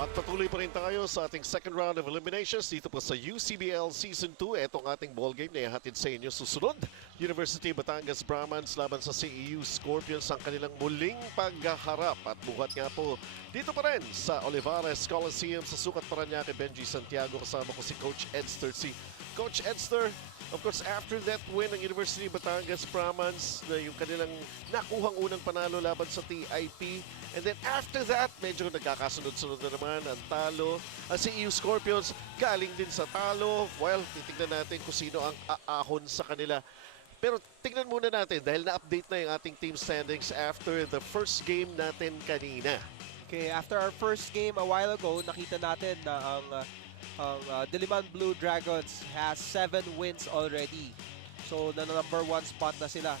At patuloy pa rin tayo sa ating second round of eliminations dito po sa UCBL Season 2. Itong ating ball game na ihatid sa inyo susunod. University Batangas Brahmans laban sa CEU Scorpions ang kanilang muling paghaharap. At buhat nga po dito pa rin sa Olivares Coliseum sa Sukat Parañaque. Benji Santiago, kasama ko si Coach Edster. Si Coach Edster, of course, after that win ng University Batangas Brahmans, na yung kanilang nakuhang unang panalo laban sa TIP. And then after that, medyo nagkakasunod-sunod na naman ang talo. Ang CEU Scorpions galing din sa talo. Well, titignan natin kung sino ang aahon sa kanila. Pero tignan muna natin dahil na-update na yung ating team standings after the first game natin kanina. Okay, after our first game a while ago, nakita natin na ang Diliman Blue Dragons has 7 wins already. So, na number 1 spot na sila.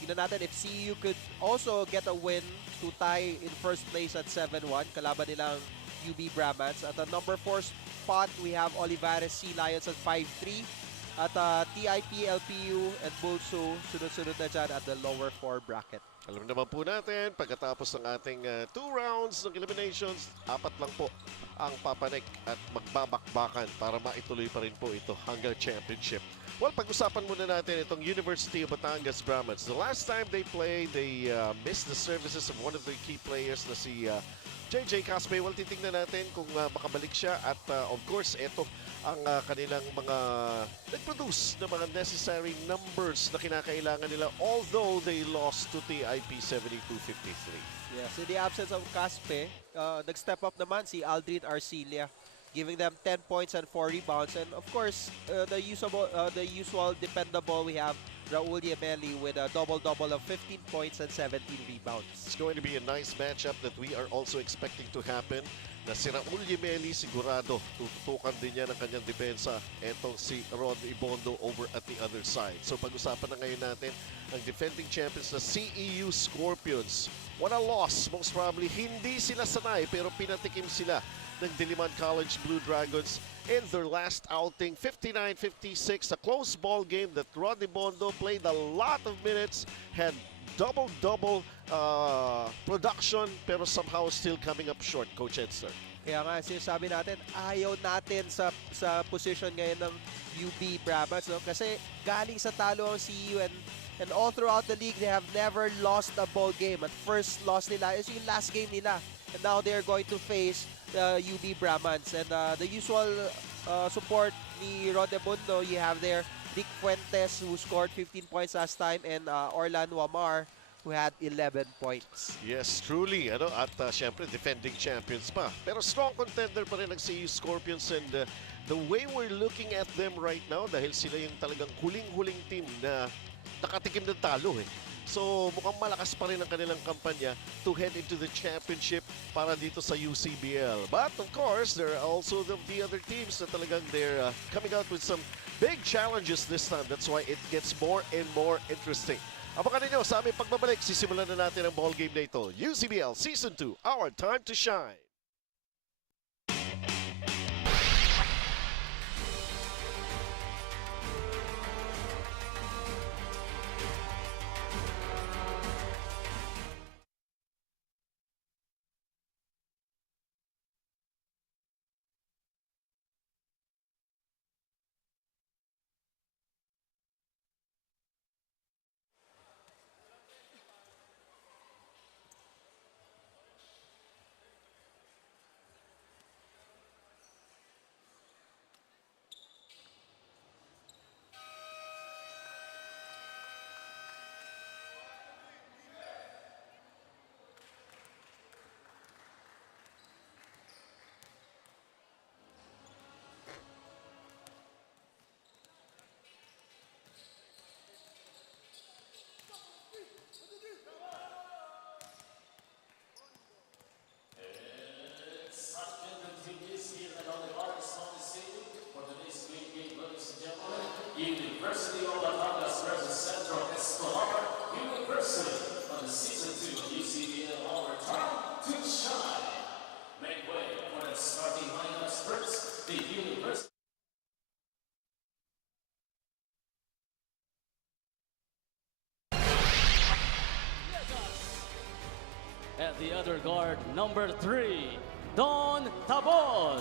Tingnan natin if CEU could also get a win to tie in first place at 7-1. Kalaban nilang UB Brahmans. At the number 4 spot, we have Olivares Sea Lions at 5-3. At TIP, LPU, and Bulso, sunod-sunod na dyan at the lower 4 bracket. Alam naman po natin, pagkatapos ng ating 2 rounds ng eliminations, 4 lang po ang papanik at magbabakbakan para maituloy pa rin po ito hanggang championship. Well, pag-usapan muna natin itong University of Batangas Brahmans. The last time they played, they missed the services of one of their key players na si JJ Caspe. Well, titignan natin kung makabalik siya at of course, ito ang kanilang mga nag-produce na mga necessary numbers na kinakailangan nila although they lost to TIP 72-53. Yes, in the absence of Caspe, nag-step up naman si Aldrin Arcilia, giving them 10 points and 4 rebounds. And of course, the usual dependable, we have Raul Yemeli with a double-double of 15 points and 17 rebounds. It's going to be a nice matchup that we are also expecting to happen. Na si Raul Yemeli sigurado tututukan din niya ng kanyang depensa. Etong si Rod Ibondo over at the other side. So pag-usapan na ngayon natin ang defending champions na CEU Scorpions. What a loss. Most probably hindi sila sanay pero pinatikim sila ng Diliman College Blue Dragons in their last outing. 59-56, a close ball game that Rod Ibondo played a lot of minutes, had double-double production, pero somehow still coming up short, Coach Edster. Kaya nga, sinasabi natin, ayaw natin sa position ngayon ng UB Brahmans, no? Kasi galing sa talo ang CEU and all throughout the league, they have never lost a ball game. At first loss nila is yung last game nila. And now they're going to face the UB Brahmans. And the usual support ni Rod Ibondo, you have there Dick Fuentes, who scored 15 points last time, and Orlan Wamar, who had 11 points. Yes, truly. At syempre, defending champions pa. Pero strong contender pa rin ang CEU Scorpions and the way we're looking at them right now, dahil sila yung talagang huling-huling team na nakatikim ng talo eh. So mukhang malakas pa rin ang kanilang kampanya to head into the championship para dito sa UCBL. But of course, there are also the other teams na talagang they're coming out with some big challenges this time. That's why it gets more and more interesting. Abangan ninyo sa aming pagbabalik. Sisimulan na natin ang ball game na ito. UCBL Season 2, our time to shine. University of Batangas versus Central Escolar University on the Season 2 of UCBL, our time to shine. Make way for the starting lineups first, the University. At the other guard, number 3, Don Tabol.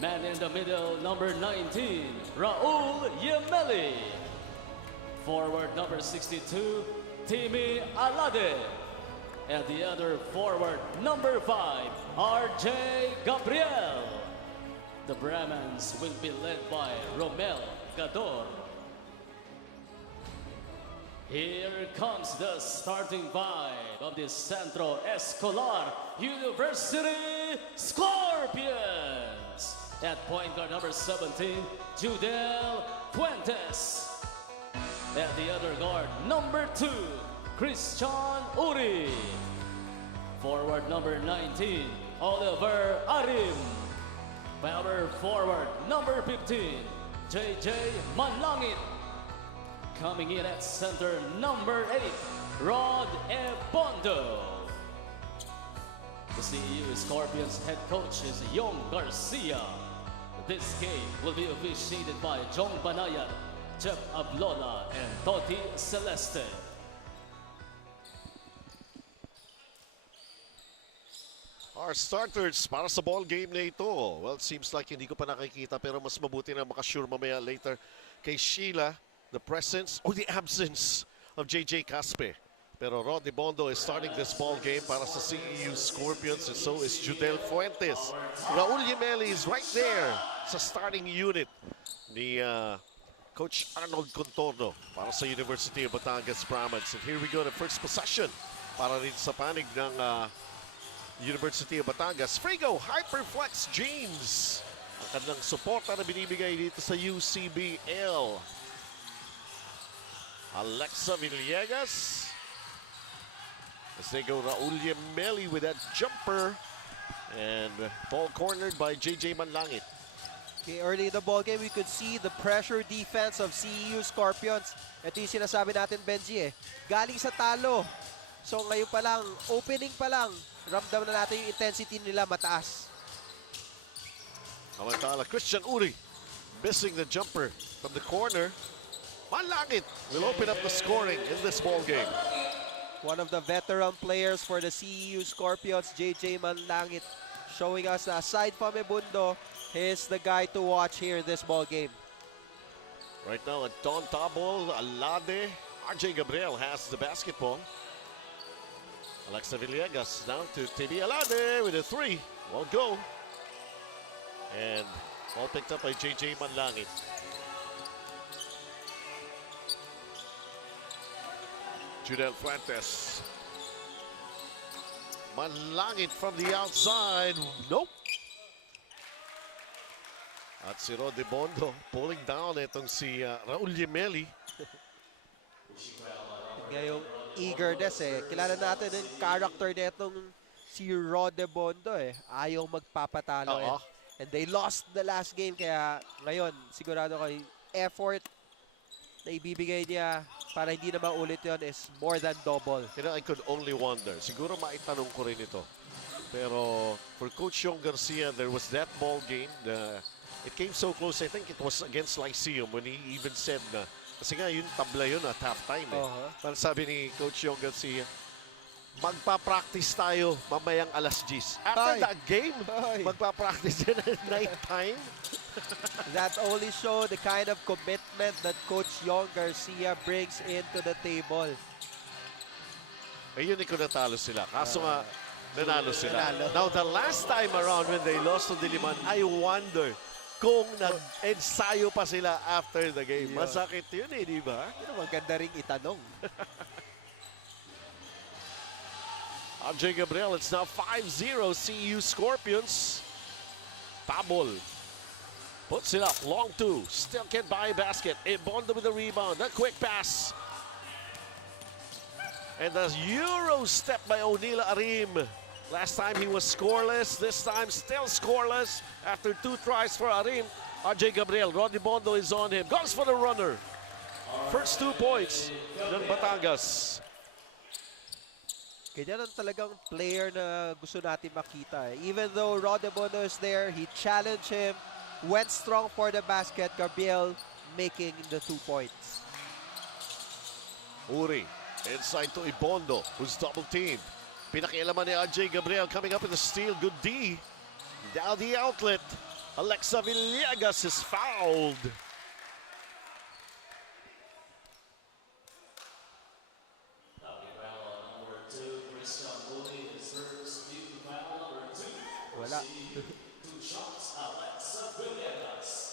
Man in the middle, number 19, Raul Yemeli. Forward number 62, Timmy Alade. And the other forward, number 5, RJ Gabriel. The Brahmans will be led by Romel Gador. Here comes the starting five of the Centro Escolar University Scorpions. At point guard number 17, Judel Fuentes. At the other guard, number 2, Christian Uri. Forward number 19, Oliver Arim. Power forward number 15, JJ Manlangit. Coming in at center number 8, Rod Ebondo. The CEU Scorpions head coach is Yong Garcia. This game will be officiated by Jong Banayat, Jeff Ablola, and Toti Celeste. Our starters para sa ball game na ito. Well, it seems like hindi ko pa nakikita pero mas mabuti na makasure mamaya later kay Sheila the presence or the absence of JJ Caspe. Pero Rod Bondo is starting this ball game para sa CEU Scorpions and so is Judel Fuentes. Raul Yemeli is right there sa starting unit ni Coach Arnold Contorno para sa University of Batangas Brahmans. And here we go, the first possession para rin sa panig ng University of Batangas. Frigo Hyperflex Jeans. Ang kanilang suporta na binibigay dito sa UCBL. Alexa Villegas. As they go, Raul Yemeli with that jumper. And ball cornered by JJ Manlangit. Okay, early in the ball game, we could see the pressure defense of CEU Scorpions. Ito yung sinasabi natin, Benji eh. Galing sa talo. So ngayon pa lang, opening pa lang, ramdam na natin yung intensity nila mataas. Samantala, Christian Uri missing the jumper from the corner. Manlangit will open up the scoring in this ball game. One of the veteran players for the CEU Scorpions, JJ Manlangit, showing us that aside from Ebundo, he's the guy to watch here in this ball game. Right now, Don Tabol, Alade, RJ Gabriel has the basketball. Alexa Villegas down to Timmy Alade with a 3. Won't go. And all picked up by JJ Manlangit. Judel Fuentes. Manlangit from the outside. Nope. At si Rod Bondo pulling down itong si Raul Yemeli. Ngayong eagerness eh. Kilala natin yung character na itong si Rod Bondo eh. Ayaw magpapatalo eh. And they lost the last game kaya ngayon sigurado ko yung effort na ibibigay niya para hindi na maulit yun is more than double. You know, I could only wonder. Siguro maitanong ko rin ito. Pero for Coach Yong Garcia, there was that ball game. It came so close. I think it was against Lyceum when he even said na, kasi nga yun, tabla yun at halftime eh. Parang sabi ni Coach Yong Garcia, magpa-practice tayo mamayang alas 10. After that game, magpa-practice din at night time. That only show the kind of commitment that Coach Yong Garcia brings into the table. Ayun kung natalo sila. Kaso nga, nanalo sila. Now, the last time around when they lost to Diliman, I wonder kung nag-ensayo pa sila after the game. Masakit yun eh, di ba? Yun ang maganda ring itanong. RJ Gabriel, it's now 5-0 CEU Scorpions. Tabol puts it up, long 2, still can't buy a basket. Ebondo with the rebound, a quick pass. And the Euro step by O'Neal Arim. Last time he was scoreless, this time still scoreless after 2 tries for Arim. RJ Gabriel, Rodney Bondo is on him, goes for the runner. First 2 points ng Batangas. Ganyan ang talagang player na gusto natin makita. Even though Rod Bondo is there, he challenged him, went strong for the basket. Gabriel making the 2 points. Uri inside to Ibondo, who's double teamed. Pinakialaman ni RJ Gabriel coming up with a steal. Good D. Down the outlet. Alexa Villegas is fouled. Wala.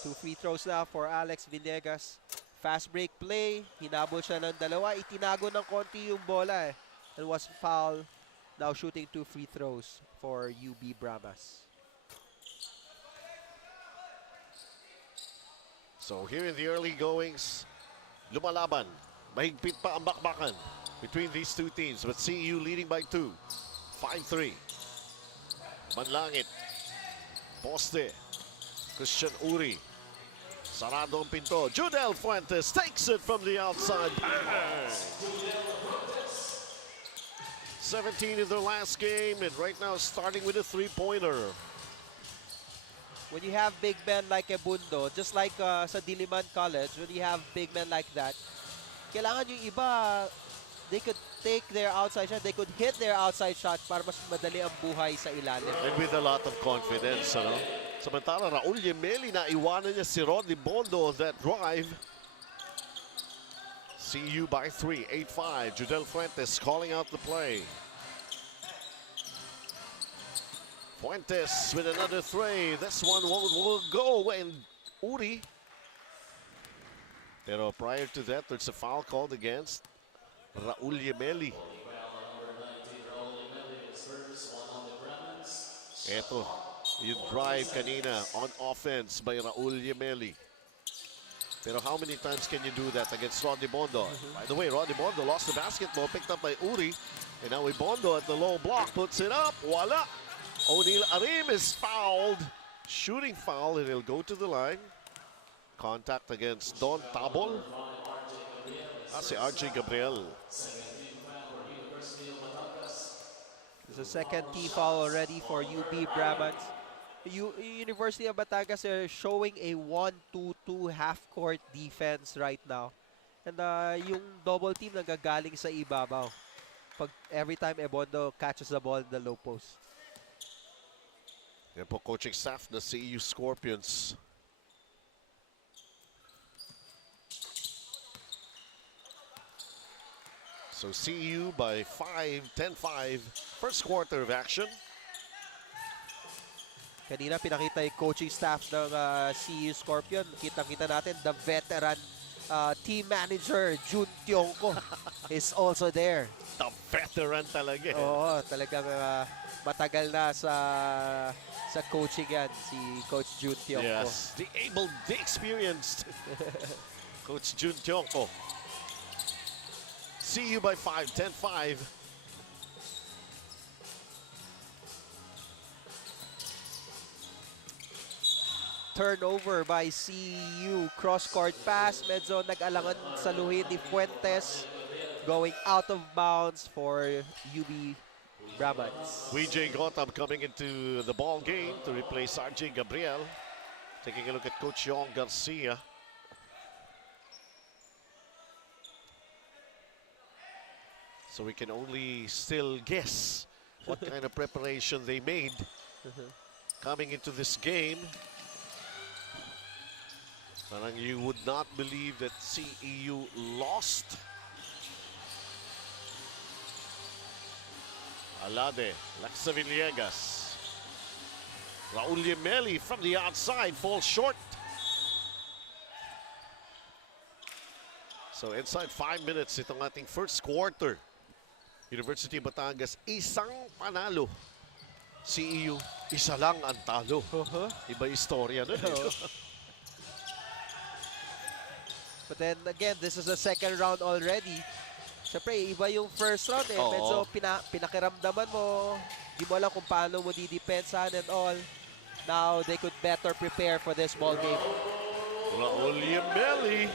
2 free throws na for Alex Villegas. Fast break play. Hinabol siya ng dalawa. Itinago ng konti yung bola and was foul. Now shooting 2 free throws for UB Brahmas. So here in the early goings, lumalaban. Mahigpit pa ang bakbakan between these two teams. But CEU leading by 2. 5-3. Manlangit. Poste. Christian Uri. Sarado ang pinto. Judel Fuentes takes it from the outside. Bang! 17 in their last game, and right now starting with a three-pointer. When you have big men like Ebundo, just like sa Diliman College, when you have big men like that, kailangan yung iba, they could take their outside shot, they could hit their outside shot para mas madali ang buhay sa ilalim. And with a lot of confidence, ano? Samantala, Raul Yemeli na iwanan niya si Rodney Bondo on that drive. CEU by 3, 8-5. Judel Fuentes calling out the play. Fuentes with another three. This one will go, and Uri. Pero prior to that, there's a foul called against Raul Yemeli. Eto, yung drive kanina on offense by Raul Yemeli. Pero how many times can you do that against Rodney Bondo? By the way, Rodney Bondo lost the basketball, picked up by Uri. And now Bondo at the low block, puts it up. Voila! O'Neal Arim is fouled. Shooting foul, and he'll go to the line. Contact against Don Tabol. Si RJ Gabriel. There's a second team foul already for UB Brahmas. University of Batangas are showing a 1-2-2 half-court defense right now. And yung double team nagagaling sa ibabaw. Every time Ebondo catches the ball in the low post. Yan po coaching staff na CEU Scorpions. So CEU by 5, 10-5. First quarter of action. Kanina pinakita yung coaching staff ng CEU Scorpion. Kita-kita natin the veteran team manager Jun Tiongco is also there. The veteran talaga. Oo, talagang matagal na sa coaching yan si Coach Jun Tiongco. Yes, the able, the experienced Coach Jun Tiongco. CEU by 5, 10-5. Turnover by CEU. Cross-court pass. Medyo nag-alangan sa luhin ni Fuentes. Going out of bounds for UB Brahmas. VJ Gotham coming into the ball game to replace RJ Gabriel. Taking a look at Coach Yong Garcia. So we can only still guess what kind of preparation they made coming into this game. Parang you would not believe that CEU lost. Alade, Alexa Villegas. Raul Yemeli from the outside falls short. So inside 5 minutes, itong ating first quarter. University of Batangas, isang panalo. CEU, isa lang ang talo. Iba istorya na. But then again, this is the second round already. Siyempre, iba yung first round eh. Medyo pinakiramdaman mo. Di mo alam kung paano mo didepensahan and all. Now, they could better prepare for this ball game. Raul Yemeli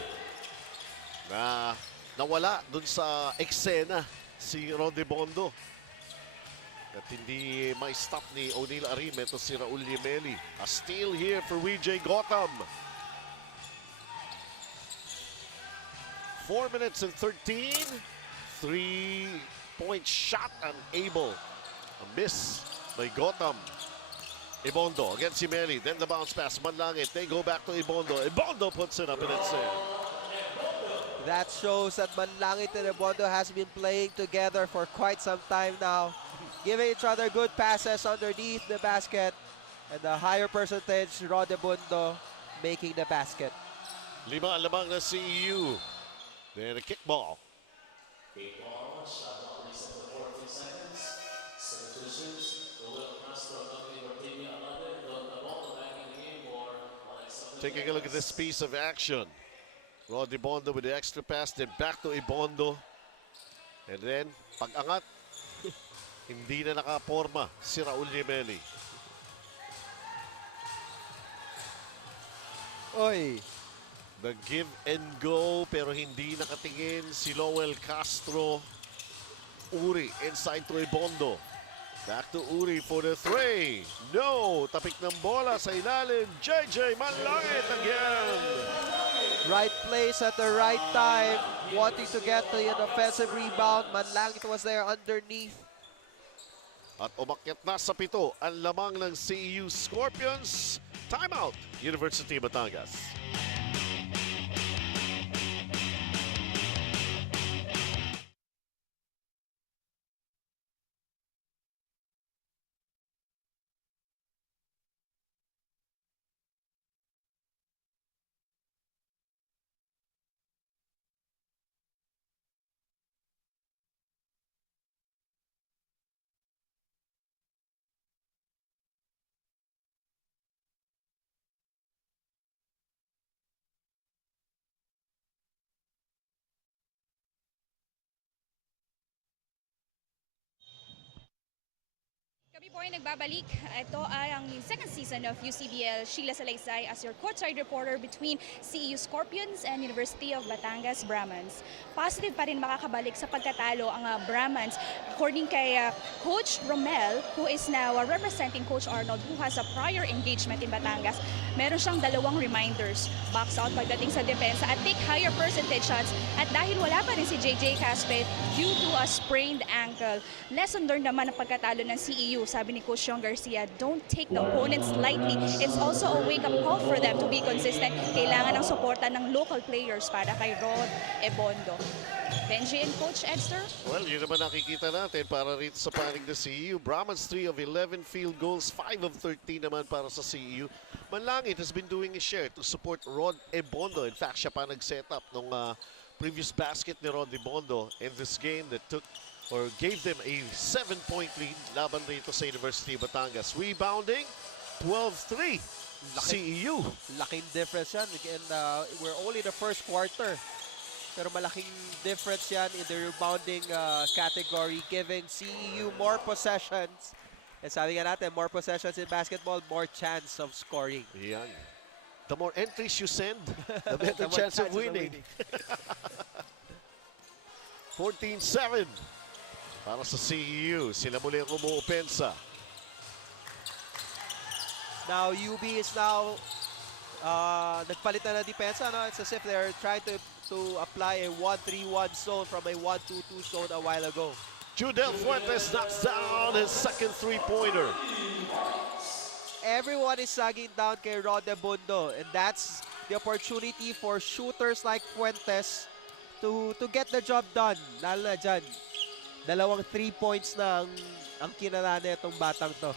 na nawala dun sa eksena si Rodney Bondo. At hindi may stop ni O'Neal Arim. Ito si Raul Yemeli. A steal here for VJ Gotham. 4 minutes and 13. 3-point shot unable A miss by Gotham. Ibondo against Imeli. Then the bounce pass. Manlangit. They go back to Ibondo. Ibondo puts it up and it's in. That shows that Manlangit and Ibondo has been playing together for quite some time now, giving each other good passes underneath the basket, and the higher percentage, Rod Ibondo making the basket. 5 ang lamang na CEU. Then a kickball. Eight ball, shot clock reset to 14 seconds. Substitutions, Joel Castro, Dante Martinia, 11. Don Taboto back in the game for Alexa. Taking a look at this piece of action. Rod Ibondo with the extra pass, then back to Ibondo. And then, pag-angat, hindi na nakaporma si Raul Yemeli. Oy! The give and go pero hindi nakatingin si Lowell Castro. Uri inside to Ibondo. Back to Uri for the three. No! Tapik ng bola sa ilalim. JJ Manlangit again. Right place at the right time, wanting to get to an offensive rebound. Manlangit was there underneath. At umakyat na sa 7 ang lamang ng CEU Scorpions. Timeout, University of Batangas. Kami po ay nagbabalik. Ito ay ang second season of UCBL. Sheila Salaysay as your courtside reporter between CEU Scorpions and University of Batangas Brahmans. Positive pa rin makakabalik sa pagkatalo ang Brahmans. According kay Coach Romel, who is now representing Coach Arnold, who has a prior engagement in Batangas, meron siyang 2 reminders. Box out pagdating sa depensa at take higher percentage shots. At dahil wala pa rin si JJ Caspe due to a sprained ankle. Lesson learned naman ang pagkatalo ng CEU. Sabi ni Coach Sean Garcia, don't take the opponents lightly. It's also a wake-up call for them to be consistent. Kailangan ng suporta ng local players para kay Rod Ibondo. Benji and Coach Exter? Well, yun naman nakikita natin para rito sa panig ng CEU. Brahmans 3 of 11 field goals, 5 of 13 naman para sa CEU. Manlangit has been doing his share to support Rod Ibondo. In fact, siya pa nag-set up nung previous basket ni Rod Ibondo in this game that took or gave them a 7-point lead laban rito sa University of Batangas. Rebounding, 12-3, CEU. Laking difference yan. And we're only the first quarter. Pero malaking difference yan in the rebounding category, giving CEU more possessions. And sabi nga natin, more possessions in basketball, more chance of scoring. Yan. The more entries you send, the better The more chance of chances winning. 14-7 para sa CEU. Sila muli ang umuopensa. Now, UB is now nagpalit na depensa. No? It's as if they're trying to apply a 1-3-1 zone from a 1-2-2 zone a while ago. Judel Fuentes knocks down his second three-pointer. Everyone is sagging down kay Rod Ibondo, and that's the opportunity for shooters like Fuentes to get the job done. Lalo na dyan, 2 3 points na ang kinalala itong batang to.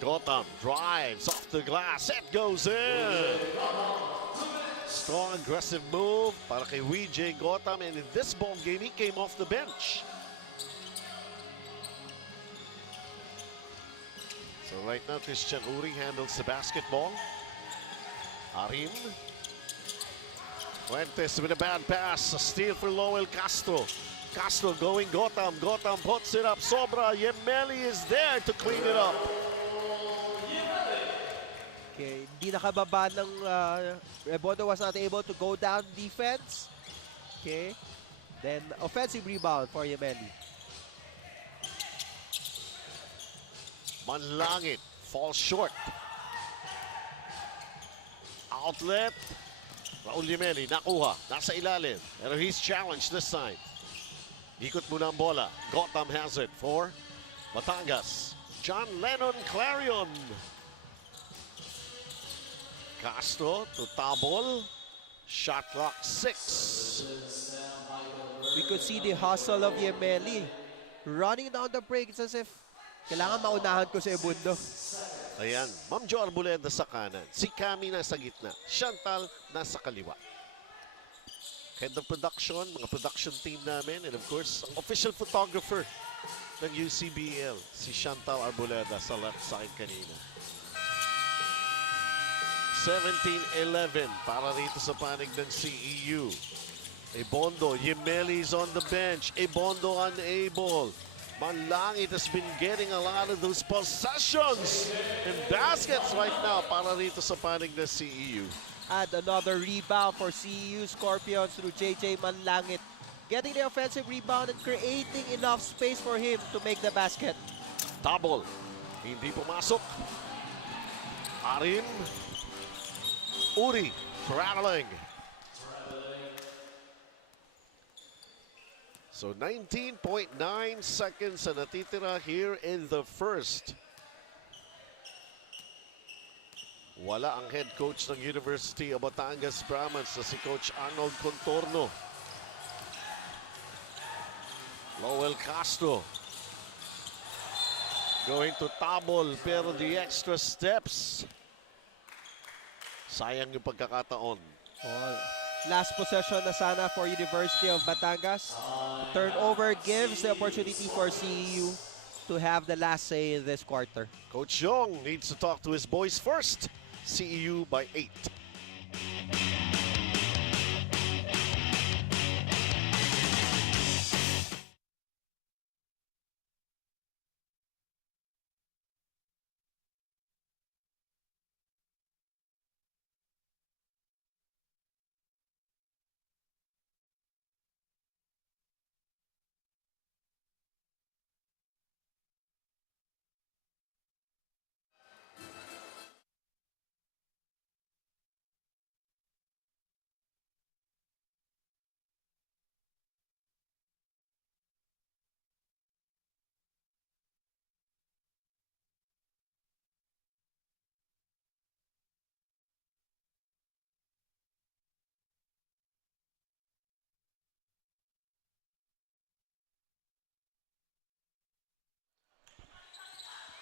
Gotham drives off the glass. It goes in. Strong, aggressive move para kay VJ Gotham. And in this ball game, he came off the bench. So right now, Christian Uri handles the basketball. Arim. Fuentes with a bad pass. A steal for Lowell Castro. Castro going Gotham. Gotham puts it up. Sobra. Yemeli is there to clean it up. Okay, hindi nakababa ng Ibondo was not able to go down defense. Okay, then offensive rebound for Yemeli. Manlangit falls short. Outlet. Raul Yemeli nakuha. Nasa ilalim. Pero he's challenged this time. Ikot muna ang bola. Gotham has it for Batangas, John Lennon Clarion. Castro to Tabol. Shot clock 6. We could see the hustle of Yemeli running down the break. It's as if kailangan maunahan ko sa Ebundo. Ayan, Ma'am Jo Arboleda sa kanan. Si Cami nasa gitna. Chantal nasa kaliwa. Head of production, mga production team namin, and of course, ang official photographer ng UCBL, si Chantal Arboleda sa left side kanina. 17-11 para rito sa panig ng CEU. Ebondo, Yemeli's on the bench. Ebondo unable. Manlangit has been getting a lot of those possessions and baskets right now para rito sa panig ng CEU. And another rebound for CEU Scorpions through JJ Manlangit. Getting the offensive rebound and creating enough space for him to make the basket. Tabol, hindi pumasok. Arim. Uri, traveling. So 19.9 seconds na natitira here in the first. Wala ang head coach ng University of Batangas Brahmans na si Coach Arnold Contorno. Lowell Castro going to Tabol pero the extra steps. Sayang yung pagkakataon. Last possession na sana for University of Batangas. Turnover gives the opportunity for CEU to have the last say in this quarter. Coach Yong needs to talk to his boys first. CEU by 8.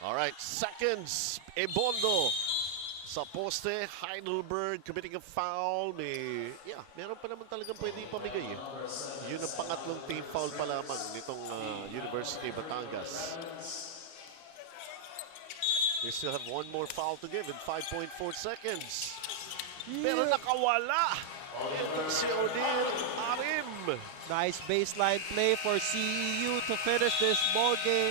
All right, seconds. Ebondo sa poste. Heidelberg committing a foul. Meron pa naman talagang pwede pamigay. Yun ang pangatlong team foul pa lamang nitong University of Batangas. They still have one more foul to give in 5.4 seconds. Pero nakawala. Itong si O'Neal Arim. Nice baseline play for CEU to finish this ball game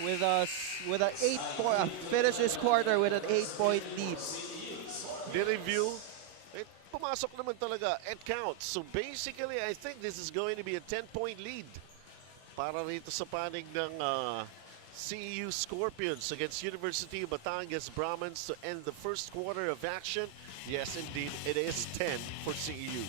with an 8-point finish this quarter with an 8-point lead. Di-review, pumasok naman talaga. It counts. So basically, I think this is going to be a 10-point lead para rito sa panig ng CEU Scorpions against University of Batangas Brahmans to end the first quarter of action. Yes, indeed, it is 10 for CEU.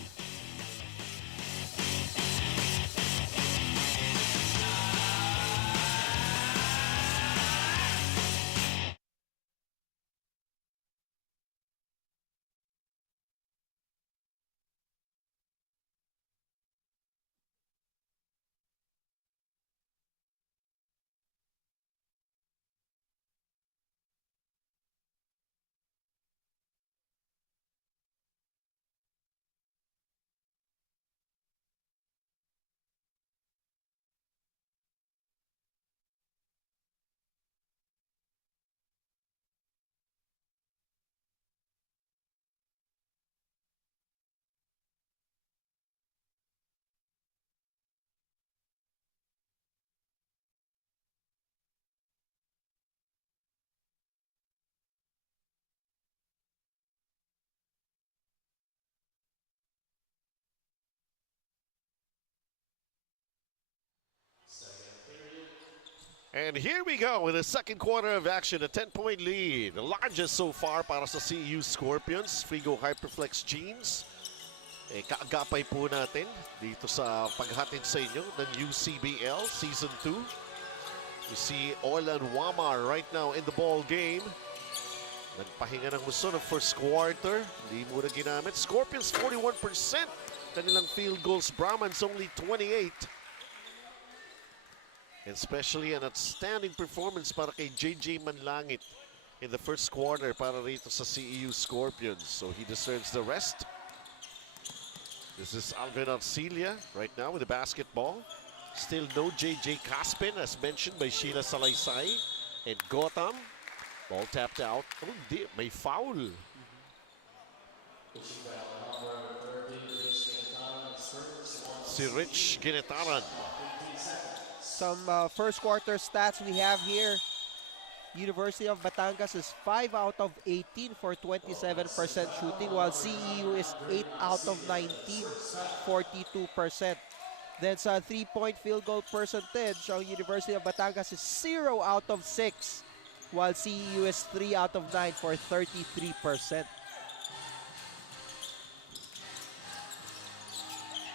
And here we go in the second quarter of action, a 10-point lead. The largest so far para sa CEU Scorpions. Frigo Hyperflex Jeans. Kaagapay po natin dito sa paghatid sa inyo ng UCBL Season 2. We see Orlan Wamar right now in the ball game. Nagpahinga ng gusto ng first quarter. Hindi muna ginamit. Scorpions 41%. Kanilang field goals. Brahmans only 28. And especially an outstanding performance para kay JJ Manlangit in the first quarter para rito sa CEU Scorpions. So he deserves the rest. This is Alvin Arcilia right now with the basketball. Still no JJ Caspin as mentioned by Sheila Salaysay. And Gotham. Ball tapped out. Oh, hindi. May foul. Si Rich Ginetaran. Some first quarter stats we have here. University of Batangas is 5 out of 18 for 27% shooting, while CEU is 8 out of 19, 42%. Then sa 3-point field goal percentage, ang University of Batangas is 0 out of 6, while CEU is 3 out of 9 for 33%.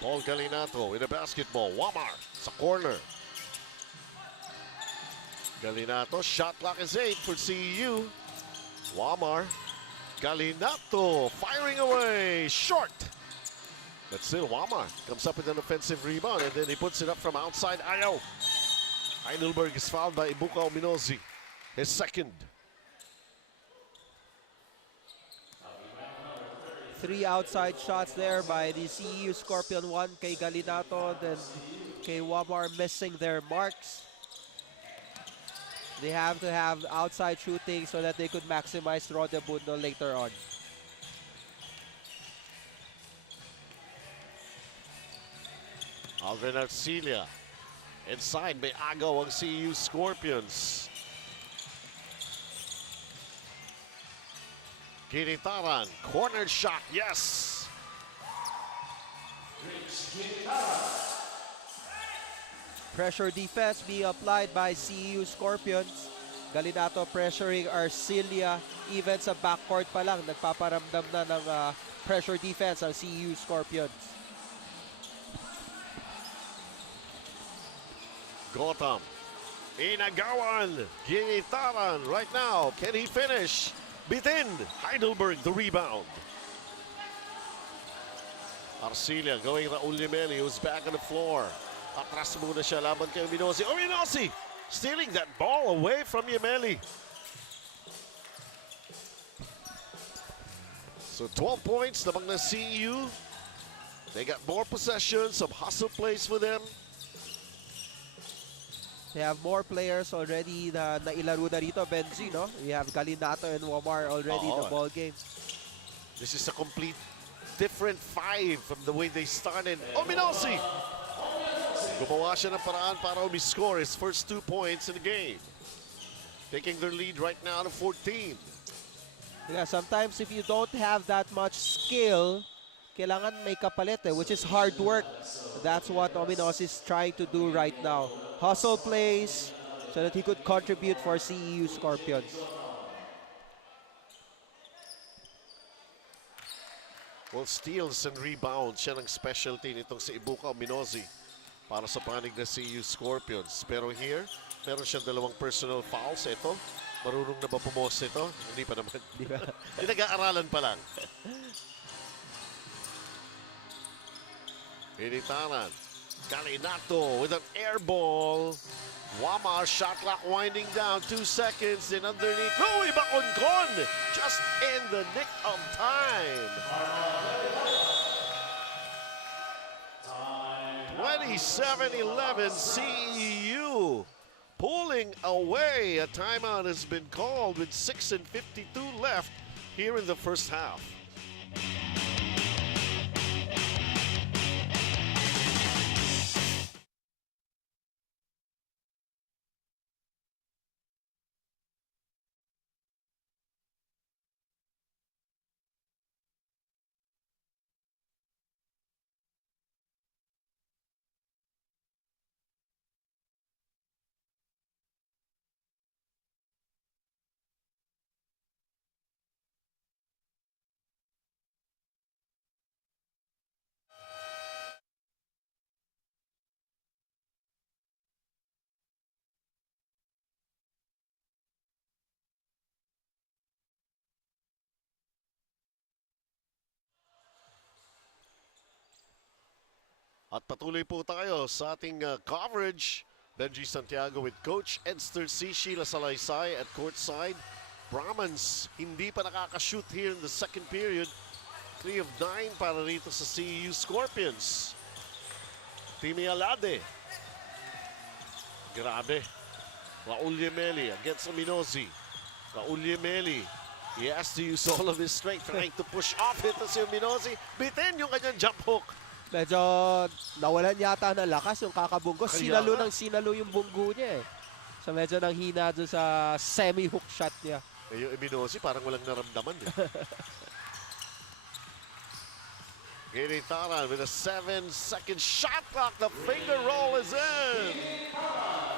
Paul Galinato in the basketball. Wamar sa corner. Galinato, shot clock is 8 for CEU. Wamar, Galinato firing away, short. But still Wamar comes up with an offensive rebound and then he puts it up from outside. Ayaw. Heidelberg is fouled by Ibuka Ominozi, his second. 3 outside shots there by the CEU Scorpion. 1 kay Galinato, then kay Wamar missing their marks. They have to have outside shooting so that they could maximize Rodebundo later on. Alvin Arcilia. Inside may agaw ang CEU Scorpions. Ginitaran, corner shot, yes! Pressure defense being applied by CEU Scorpions. Galinato pressuring Arcilia. Even sa backcourt pa lang, nagpaparamdam na ng pressure defense ang CEU Scorpions. Gotham, inagawan, Ginitaran right now. Can he finish? Bitin, Heidelberg the rebound. Arcilia going Raul Yemeli who's back on the floor. Atras muna siya laban kay Ominozi. Ominozi stealing that ball away from Yemeli. So 12 points namang na CEU. They got more possession, some hustle plays for them. They have more players already na nailaro na rito, Benzi, no? We have Galinato and Wamar already in the ball game. This is a complete different 5 from the way they started. Ominozi! Gumawa siya ng paraan para umiscore his first 2 points in the game. Taking their lead right now to 14. Yeah, sometimes if you don't have that much skill, kailangan may kapalit which is hard work. That's what Ominozi is trying to do right now. Hustle plays so that he could contribute for CEU Scorpions. Well, steals and rebounds siya ng specialty nitong si Ibuka Ominozi para sa panig na CEU Scorpions. Pero here, meron siyang 2 personal fouls. Ito, marunong na ba pumos ito? Hindi pa naman. Pinag-aaralan pa lang. Ginitaran. Galinato with an air ball. Wamar shot clock winding down. 2 seconds. Then underneath. Louie Baconcon just in the nick of time. 27-11 CEU pulling away. A timeout has been called with 6:52 left here in the first half. At patuloy po tayo sa ating coverage. Benji Santiago with Coach Edster C. Sheila Salaysay at courtside. Brahmans hindi pa nakakashoot here in the second period. 3 of 9 para rito sa CEU Scorpions. Timmy Alade. Grabe. Raul Yemeli against Aminozi. Raul Yemeli. He has to use all of his strength trying to push off it si Aminozi. Bitin yung kanyang jump hook. Medyo nawalan yata ng lakas yung kakabunggo. Sinalo ng sinalo yung bunggo niya eh. So medyo nanghina doon sa semi-hook shot niya. Eh, yung Aminozi parang walang naramdaman eh. Ginitaran with a 7-second shot clock. The finger roll is in.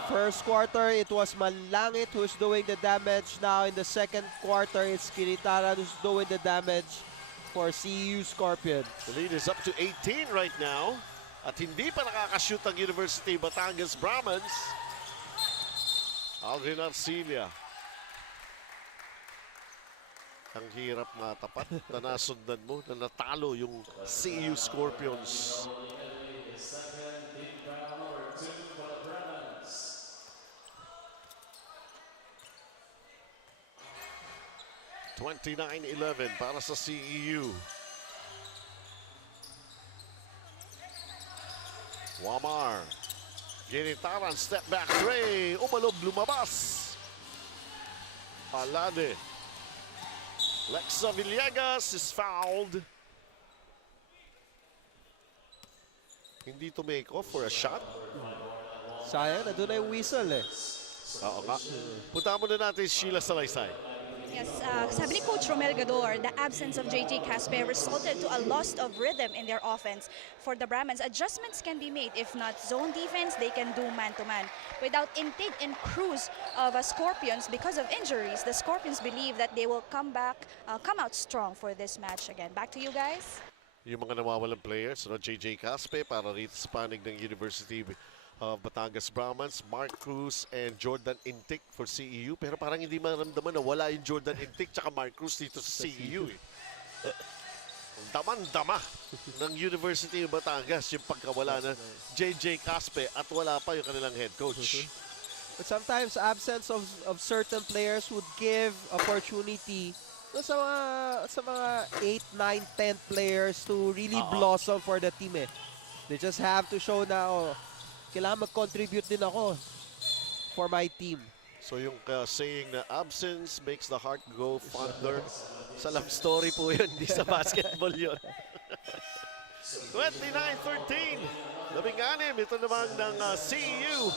First quarter, it was Manlangit who's doing the damage. Now in the second quarter, it's Ginitaran who's doing the damage for CEU Scorpions. The lead is up to 18 right now. At hindi pa nakakashoot ang University Batangas Brahmans. Aldrin Arcilia. Ang hirap matapat na nasundan mo na natalo yung CEU Scorpions. 29-11 para sa CEU. Wamar. Ginitaran, step back tray. Umalob, lumabas. Alade. Lexa Villegas is fouled. Hindi to make off for a shot. Sayang, nandun na yung whistle eh. Oo nga. Punta muna natin Sheila Salaysay. Yes, sabi ni Coach Romel Gador, the absence of JJ Caspe resulted to a loss of rhythm in their offense. For the Brahmans, adjustments can be made. If not zone defense, they can do man-to-man. Without Intig and Cruz of Scorpions because of injuries, the Scorpions believe that they will come out strong for this match again. Back to you guys. Yung mga nawawalang players, no? JJ Caspe para rito sa panig ng University of Batangas Brahmans, Mark Cruz and Jordan Intic for CEU. Pero parang hindi maramdaman na wala yung Jordan Intic tsaka Mark Cruz dito sa CEU. Daman-dama ng University of Batangas yung pagkawala ng JJ Caspe at wala pa yung kanilang head coach. But sometimes absence of certain players would give opportunity sa mga 8, 9, 10 players to really blossom for the team eh. They just have to show na kailangan mag-contribute din ako for my team. So yung saying na absence makes the heart go fonder. Sa love story po yun, hindi sa basketball yun. 29-13. 16. Ito naman ng CEU.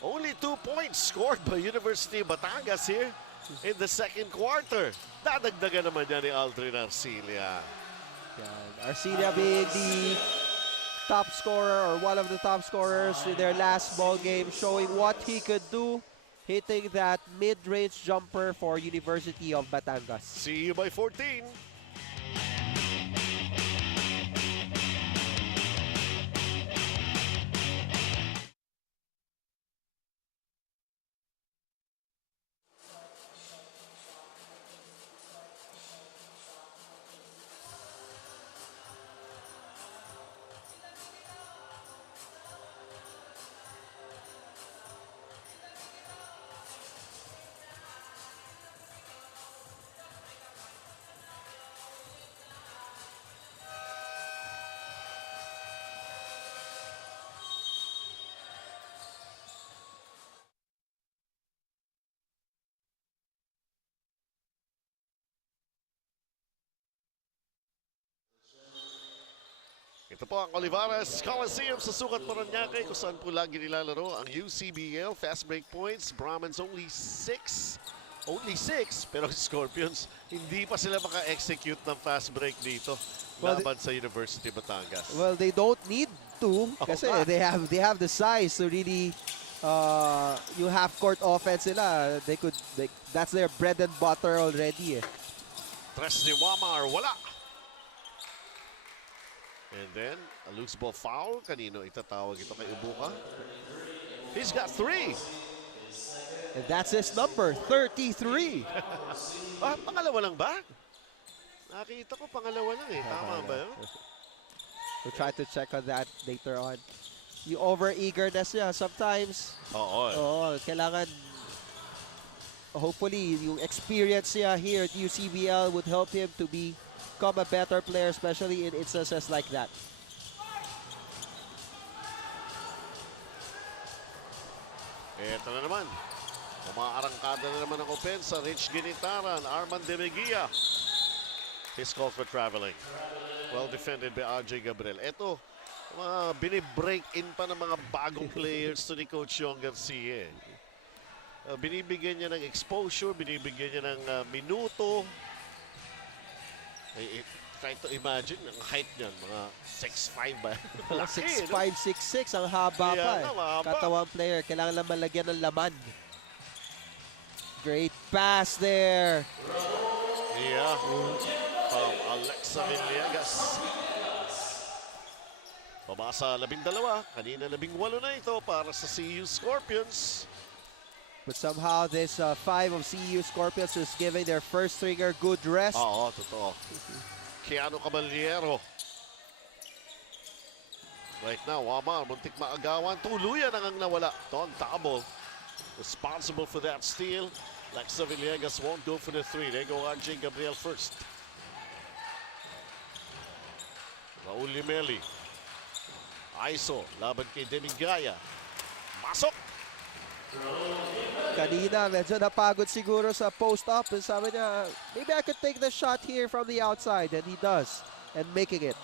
Only 2 points scored by University of Batangas here in the second quarter. Dadagdagan naman yan ni Aldrin Arcilia. Arcilia being the top scorer or one of the top scorers in their last ball game, showing what he could do, hitting that mid-range jumper for University of Batangas. CEU by 14. Ito po ang Olivares Coliseum sa Sukat Paranaque kung saan po lagi nilalaro ang UCBL. Fast break points, Brahmans only 6. Only 6, pero Scorpions hindi pa sila maka-execute ng fast break dito laban sa University of Batangas. Well, they don't need to kasi they have the size to really yung half-court offense nila. That's their bread and butter already eh. Tres ni Wamar, wala. And then, a loose ball foul. Kanino itatawag ito kay Ubuka? He's got 3. And that's his number, 33. Pangalawa lang ba? Nakita ko pangalawa lang eh. Tama ba yun? We'll try to check on that later on. Yung over-eagerness niya, sometimes, Oo. kailangan, hopefully, yung experience niya here at UCBL would help him to become a better player, especially in instances like that. Ito na naman. Umaarangkada na naman ang opensa. Rich Ginitaran, Arman De Meguia. His call for traveling. Well defended by RJ Gabriel. Ito, mga binibreak in pa ng mga bagong players to ni Coach Yong Garcia. Binibigyan niya ng exposure, binibigyan niya ng minuto. Try to imagine, ang height niyan, mga 6'5 ba? Laki, 6'5", 6'6", ang haba Yeah, pa eh. mahaba. Katawang player, kailangan lang malagyan ng laman. Great pass there. Yeah. From Alexa Villegas. Pabasa 12. Kanina 18 na ito para sa CEU Scorpions. But somehow this 5 of CEU Scorpions is giving their first stringer good rest. Oo, totoo. Keanu Caballero. Right now, Wamar, muntik maagawan. Tuluyan ang nawala. Don Tabo, responsible for that steal. Alexa Villegas won't go for the 3. They go RJ Gabriel first. Raul Limeli. Aiso, laban kay Demigaya. Masok! Kanina, medyo napagod siguro sa post-up. And sabi niya, maybe I could take the shot here from the outside. And he does. And making it.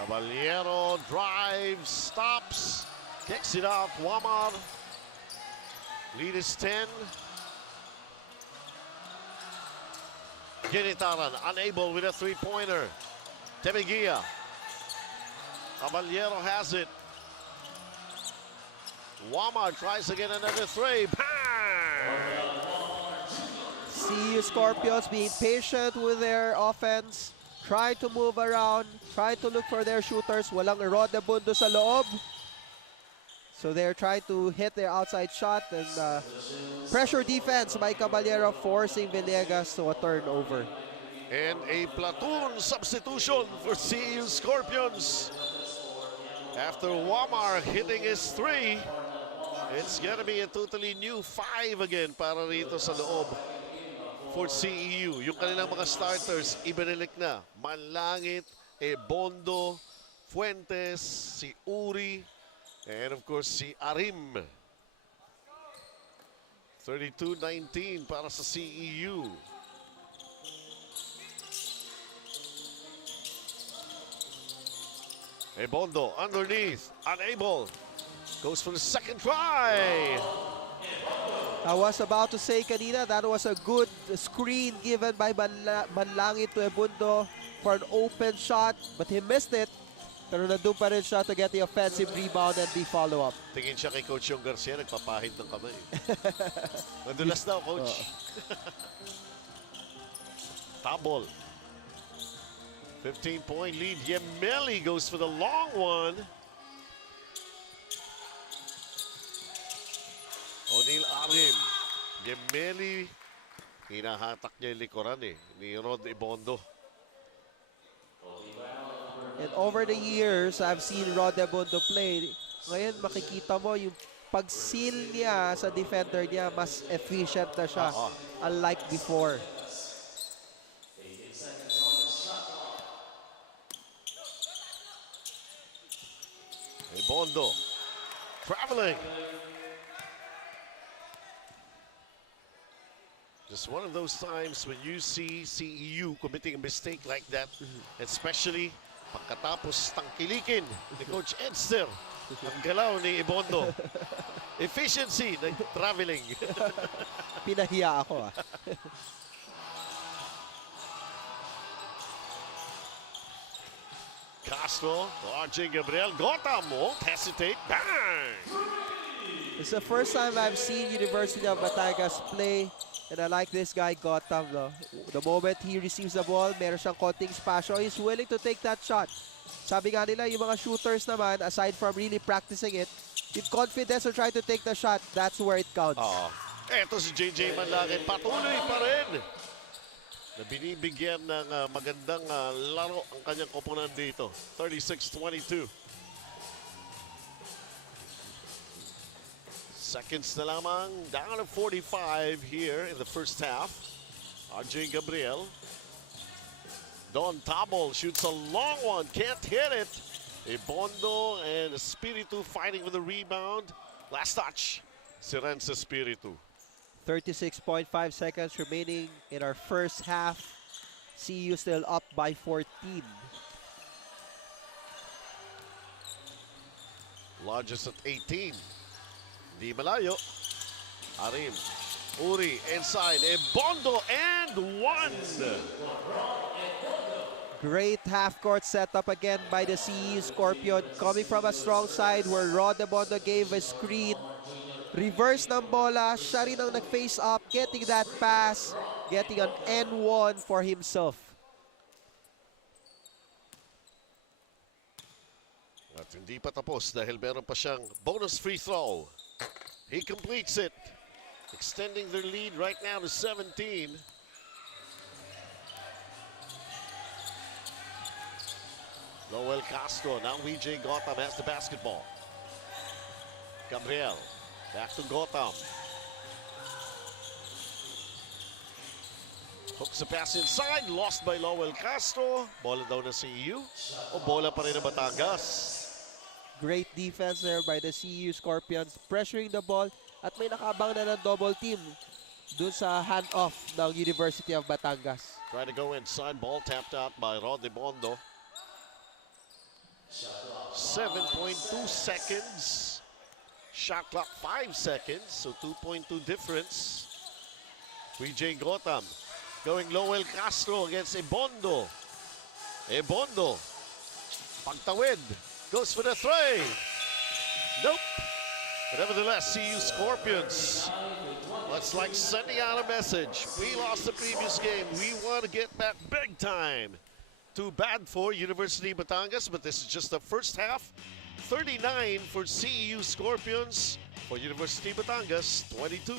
Caballero drives, stops, kicks it out. Wamar. Lead is 10. Ginitaran unable with a three-pointer. Temegia. Caballero has it. Wamar tries to get another three. Bang! CEU Scorpions being patient with their offense. Try to move around. Try to look for their shooters. Walang Rod de Bundo sa loob. So they're trying to hit their outside shot. And pressure defense by Caballero forcing Villegas to a turnover. And a platoon substitution for CEU Scorpions. After Wamar hitting his 3, it's gonna be a totally new 5 again para rito sa loob for CEU. Yung kanilang mga starters, ibinalik na. Manlangit, Bondo, Fuentes, si Uri, and of course si Arim. 32-19 para sa CEU. Bondo underneath, unable. Goes for the second try. I was about to say kanina, that was a good screen given by Manlangit to Ebundo for an open shot, but he missed it. Pero nandun pa rin siya to get the offensive rebound and the follow-up. Tingin siya kay Coach Yong Garcia, nagpapahid ng kamay. Madulas daw, Coach. Tabol. 15-point lead. Yemeli goes for the long one. O'Neal Arim. Yemeli, hinahatak niya yung likuran ni Rod Ibondo. And over the years, I've seen Rod Ebondo play. Ngayon, makikita mo yung pag-seal niya sa defender niya, mas efficient na siya. Unlike before. Bondo traveling. Just one of those times when you see CEU committing a mistake like that, especially pagkatapos tangkilikin ni Coach Edster ang galaw ni Ibondo. Efficiency ng traveling. Pinahiya ako Castro, RJ Gabriel, Gotham won't hesitate, bang! It's the first time I've seen University of Batangas play, and I like this guy, Gotham. No? The moment he receives the ball, meron siyang konting spasyo, he's willing to take that shot. Sabi nga nila, yung mga shooters naman, aside from really practicing it, with confidence to try to take the shot, that's where it counts. Eto si JJ Manlangit, patuloy pa rin na binibigyan ng magandang laro ang kanyang koponan dito. 36-22. Seconds na lamang, down to 45 here in the first half. RJ Gabriel. Don Tabol shoots a long one, can't hit it. Ibondo and Espiritu fighting for the rebound. Last touch, si Renz Espiritu. 36.5 seconds remaining in our first half. CEU still up by 14. Lodges at 18. Di malayo. Arim. Uri inside. Ibondo and one. Great half-court setup again by the CEU Scorpion. Coming from a strong side where Rod Ebondo gave a screen. Reverse ng bola. Siya rin ang nag-face up. Getting that pass. Getting an N1 for himself. At hindi pa tapos dahil meron pa siyang bonus free throw. He completes it. Extending their lead right now to 17. Noel Castro, now VJ Gotham has the basketball. Gabriel, back to Gotham. Hooks a pass inside, lost by Noel Castro. Bola daw na CEU o bola pa rin ng Batangas. Great defense there by the CEU Scorpions. Pressuring the ball at may nakabang na ng double team dun sa hand-off ng University of Batangas. Trying to go inside, ball tapped out by Rod Bondo. 7.2 seconds. Shot clock 5 seconds, so 2.2 difference. VJ Gotham going Lowell Castro against Ibondo. Ibondo, pagtawid, goes for the three. Nope. But nevertheless, CEU Scorpions, it's like sending out a message. We lost the previous game. We want to get back big time. Too bad for University Batangas, but this is just the first half. 39 for CEU Scorpions. For University Batangas, 22.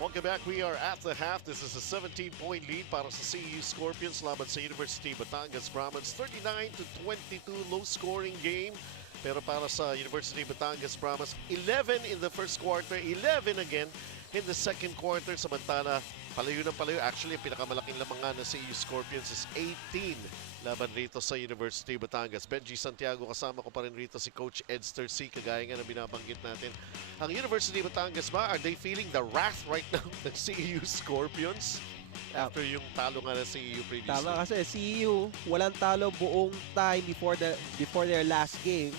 Welcome back. We are at the half. This is a 17-point lead para sa CEU Scorpions laban sa University Batangas Brahmans. 39-22, low-scoring game. Pero para sa University Batangas Brahmans, 11 in the first quarter, 11 again in the second quarter. Samantala, palayo ng palayo. Actually, ang pinakamalaking lamangan ng CEU Scorpions is 18 laban rito sa University Batangas. Benji Santiago, kasama ko pa rin rito si Coach Edster C. Kagaya nga na binabanggit natin. Ang University Batangas ba, are they feeling the wrath right now ng CEU Scorpions? After yung talo nga ng CEU previously. Tama kasi CEU, walang talo buong time before their last game.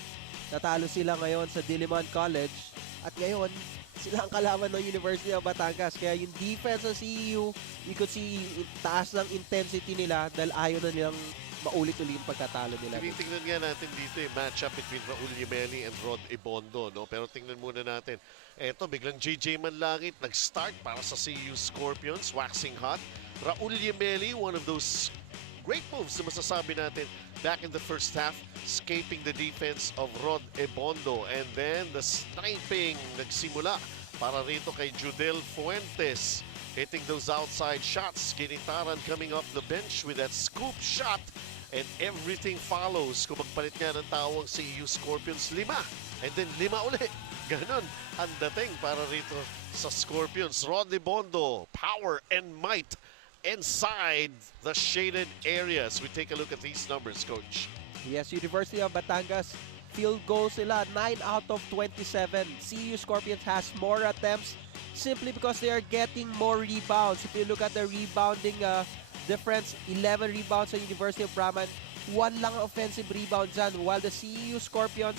Natalo sila ngayon sa Diliman College. At ngayon, sila ang kalaban ng University of Batangas. Kaya yung defense ng CEU, you could see taas ng intensity nila dahil ayaw na nilang maulit-ulit yung pagkatalo nila. Tinitingnan nga natin dito yung matchup between Raul Yemeli and Rod Ibondo, no? Pero tingnan muna natin. Eto, biglang JJ Manlangit nag-start para sa CEU Scorpions, waxing hot. Raul Yemeli, one of those great moves na masasabi natin back in the first half, escaping the defense of Rod Ibondo. And then the sniping nagsimula para rito kay Judel Fuentes. Hitting those outside shots. Ginitaran coming off the bench with that scoop shot. And everything follows. Kung magpalit nga ng tawang CEU Scorpions, 5. And then 5 ulit. Ganon ang dating para rito sa Scorpions. Rod Bondo, power and might inside the shaded areas. We take a look at these numbers, Coach. Yes, University of Batangas, field goals sila, 9 out of 27. CEU Scorpions has more attempts simply because they are getting more rebounds. If you look at the rebounding difference, 11 rebounds sa University of Brahman, 1 lang offensive rebound dyan, while the CEU Scorpions,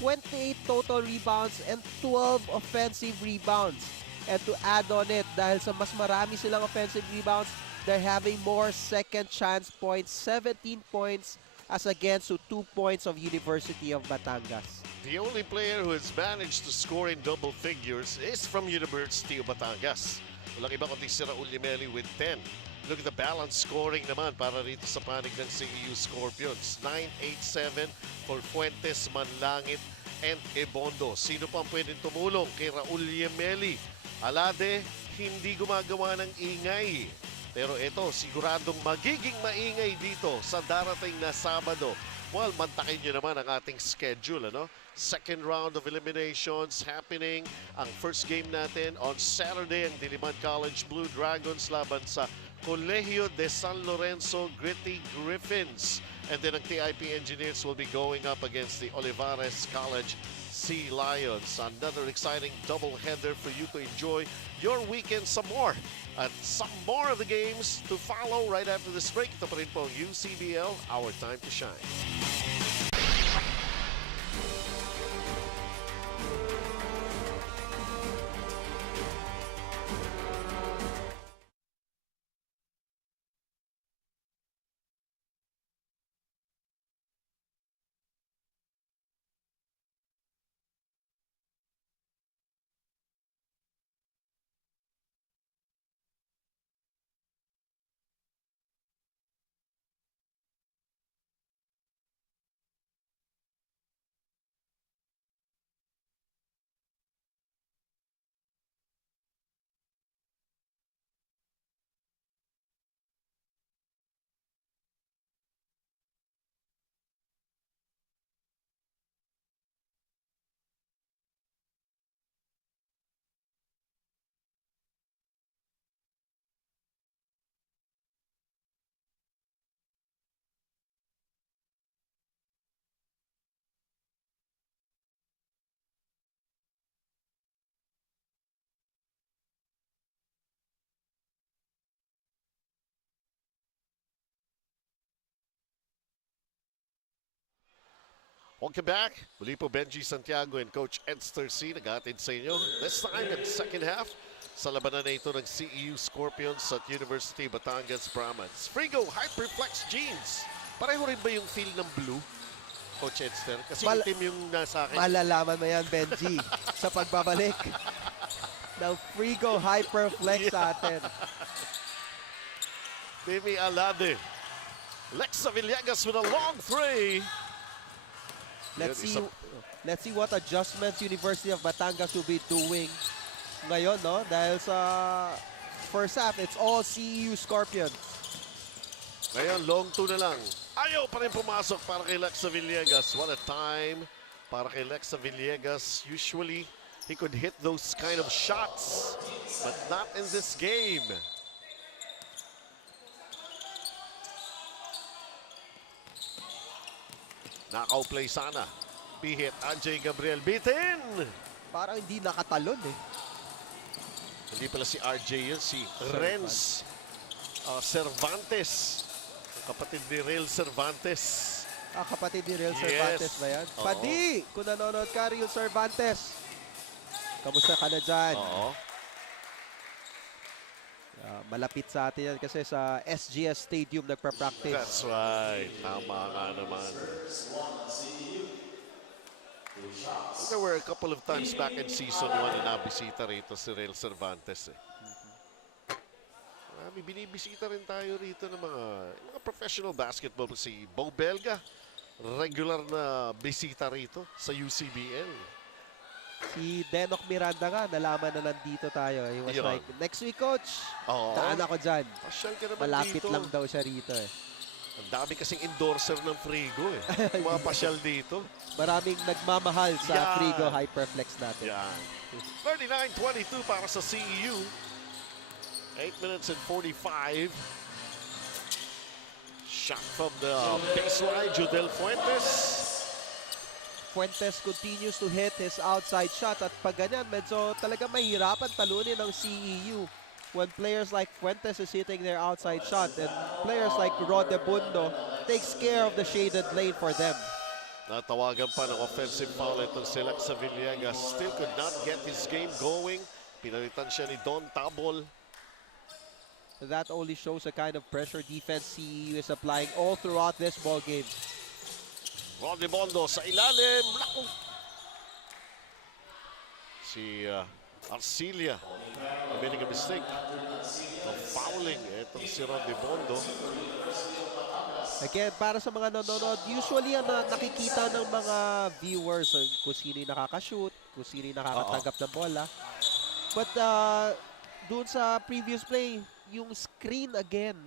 28 total rebounds and 12 offensive rebounds. And to add on it, dahil sa mas marami silang offensive rebounds, they're having more second chance points, 17 points as against to 2 points of University of Batangas. The only player who has managed to score in double figures is from University of Batangas. Walang iba kundi si Raul Yemeli with 10. Look at the balance scoring naman para rito sa panig ng CEU Scorpions. 9-8-7 for Fuentes, Manlangit, and Ebondo. Sino pang pwedeng tumulong kay Raul Yemeli? Alade, hindi gumagawa ng ingay. Pero ito, siguradong magiging maingay dito sa darating na Sabado. Well, mantakin nyo naman ang ating schedule, ano? Second round of eliminations happening. Ang first game natin on Saturday, ang Diliman College Blue Dragons laban sa Colegio de San Lorenzo Gritty Griffins. And then ang TIP Engineers will be going up against the Olivares College Sea Lions. Another exciting doubleheader for you to enjoy your weekend some more. At some more of the games to follow right after this break. Ito pa rin po ang UCBL, Our Time to Shine. Welcome back. Muli po Benji Santiago and Coach Edster C. nag-aatid sa inyo. This time in second half sa labanan na ito ng CEU Scorpions at University Batangas Brahmans. Frigo Hyperflex Jeans. Pareho rin ba yung feel ng blue, Coach Edster? Kasi itim yung nasa akin. Malalaman mo yan, Benji, sa pagbabalik ng Frigo Hyperflex sa atin. Demi Alade. Lexa Villegas with a long three. Let's see what adjustments University of Batangas will be doing ngayon, no? Dahil sa first half, it's all CEU Scorpions. Ngayon, long two na lang. Ayaw pa rin pumasok para kay Lexa Villegas. What a time para kay Lexa Villegas. Usually, he could hit those kind of shots, but not in this game. Knockout play sana. Pihit, Anjay Gabriel bitin! Parang hindi nakatalon eh. Hindi pala si RJ yun, si Renz Cervantes. Ang kapatid ni Real Cervantes. Kapatid ni Real Yes. Cervantes ba yan? Oo. Padi! Kung nanonood ka, Real Cervantes. Kamusta ka na dyan? Oo. Malapit sa atin yan kasi sa SGS Stadium nagpa-practice. That's right. Tama nga naman. There were a couple of times back in season 1 na nabisita rito si Real Cervantes. Binibisita rin tayo rito ng mga professional basketball. Si Bo Belga, regular na bisita rito sa UCBL. Si Denok Miranda nga, nalaman na nandito tayo. He was like, next week, coach. Oo. Daan ako dyan. Pasyal ka naman Malapit dito. lang daw siya rito eh. Ang dami kasing endorser ng Frigo eh. Mga pasyal dito. Maraming nagmamahal sa Yan. Frigo Hyperflex natin. Yan. 39-22 para sa CEU. 8 minutes and 45. Shot from the baseline, Judel Fuentes. Fuentes continues to hit his outside shot at pag ganyan, medyo talaga mahirapan talunin ng CEU when players like Fuentes is hitting their outside shot and players like Rod Bundo takes care of the shaded lane for them. Natawagan pa ng offensive foul itong si Lexa Villegas. Still could not get his game going. Pinalitan siya ni Don Tabol. That only shows the kind of pressure defense CEU is applying all throughout this ball game. Ron Bondo sa ilalim. Naku! Si Arcilia committing a mistake of fouling. Itong si Ron Bondo. Again, para sa mga nanonood, usually ang nakikita ng mga viewers kung sino yung nakakashoot, kung sino yung nakakatanggap ng bola. But doon sa previous play, yung screen again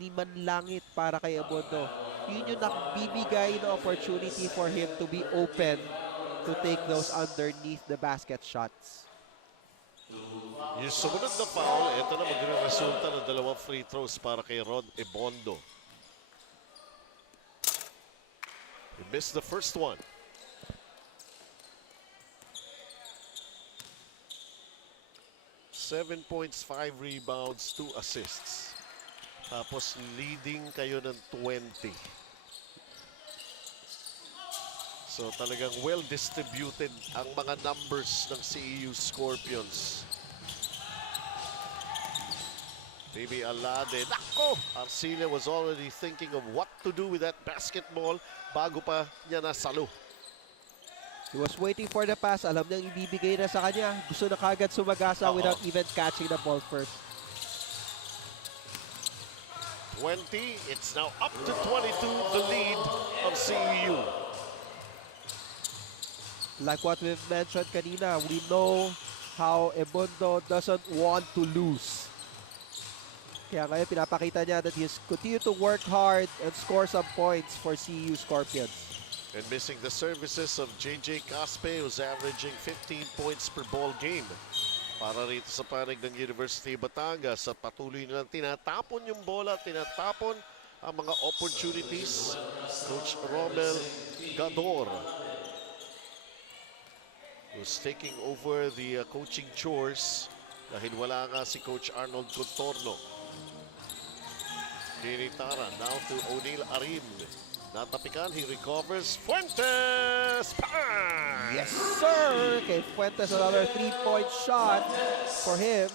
ni Manlangit para kay Abondo, yun yung nagbibigay na opportunity for him to be open to take those underneath the basket shots. Yung sumunod na foul, ito na magre-resulta ng dalawang free throws para kay Rod Ebondo. He missed the first one. Seven points, 5 rebounds, 2 assists. Tapos leading kayo ng 20. So talagang well-distributed ang mga numbers ng CEU Scorpions. Baby Alade. Nako! Arcilia was already thinking of what to do with that basketball bago pa niya nasalo. He was waiting for the pass. Alam niyang ibibigay na sa kanya. Gusto na kagad sumagasa without even catching the ball first. 20. It's now up to 22, the lead of CEU. Like what we've mentioned kanina, we know how Ebondo doesn't want to lose. Kaya ngayon pinapakita niya that he's continue to work hard and score some points for CEU Scorpions. And missing the services of JJ Caspe, who's averaging 15 points per ball game. Para rito sa panig ng University of Batangas at patuloy nilang tinatapon yung bola, tinatapon ang mga opportunities. Coach Romel Gador, who's taking over the coaching chores dahil wala nga si Coach Arnold Contorno. Dinitara now to O'Neal Arim. Natapikan, he recovers. Fuentes! Bang! Yes, sir! Okay, Fuentes, another 3-point shot for him.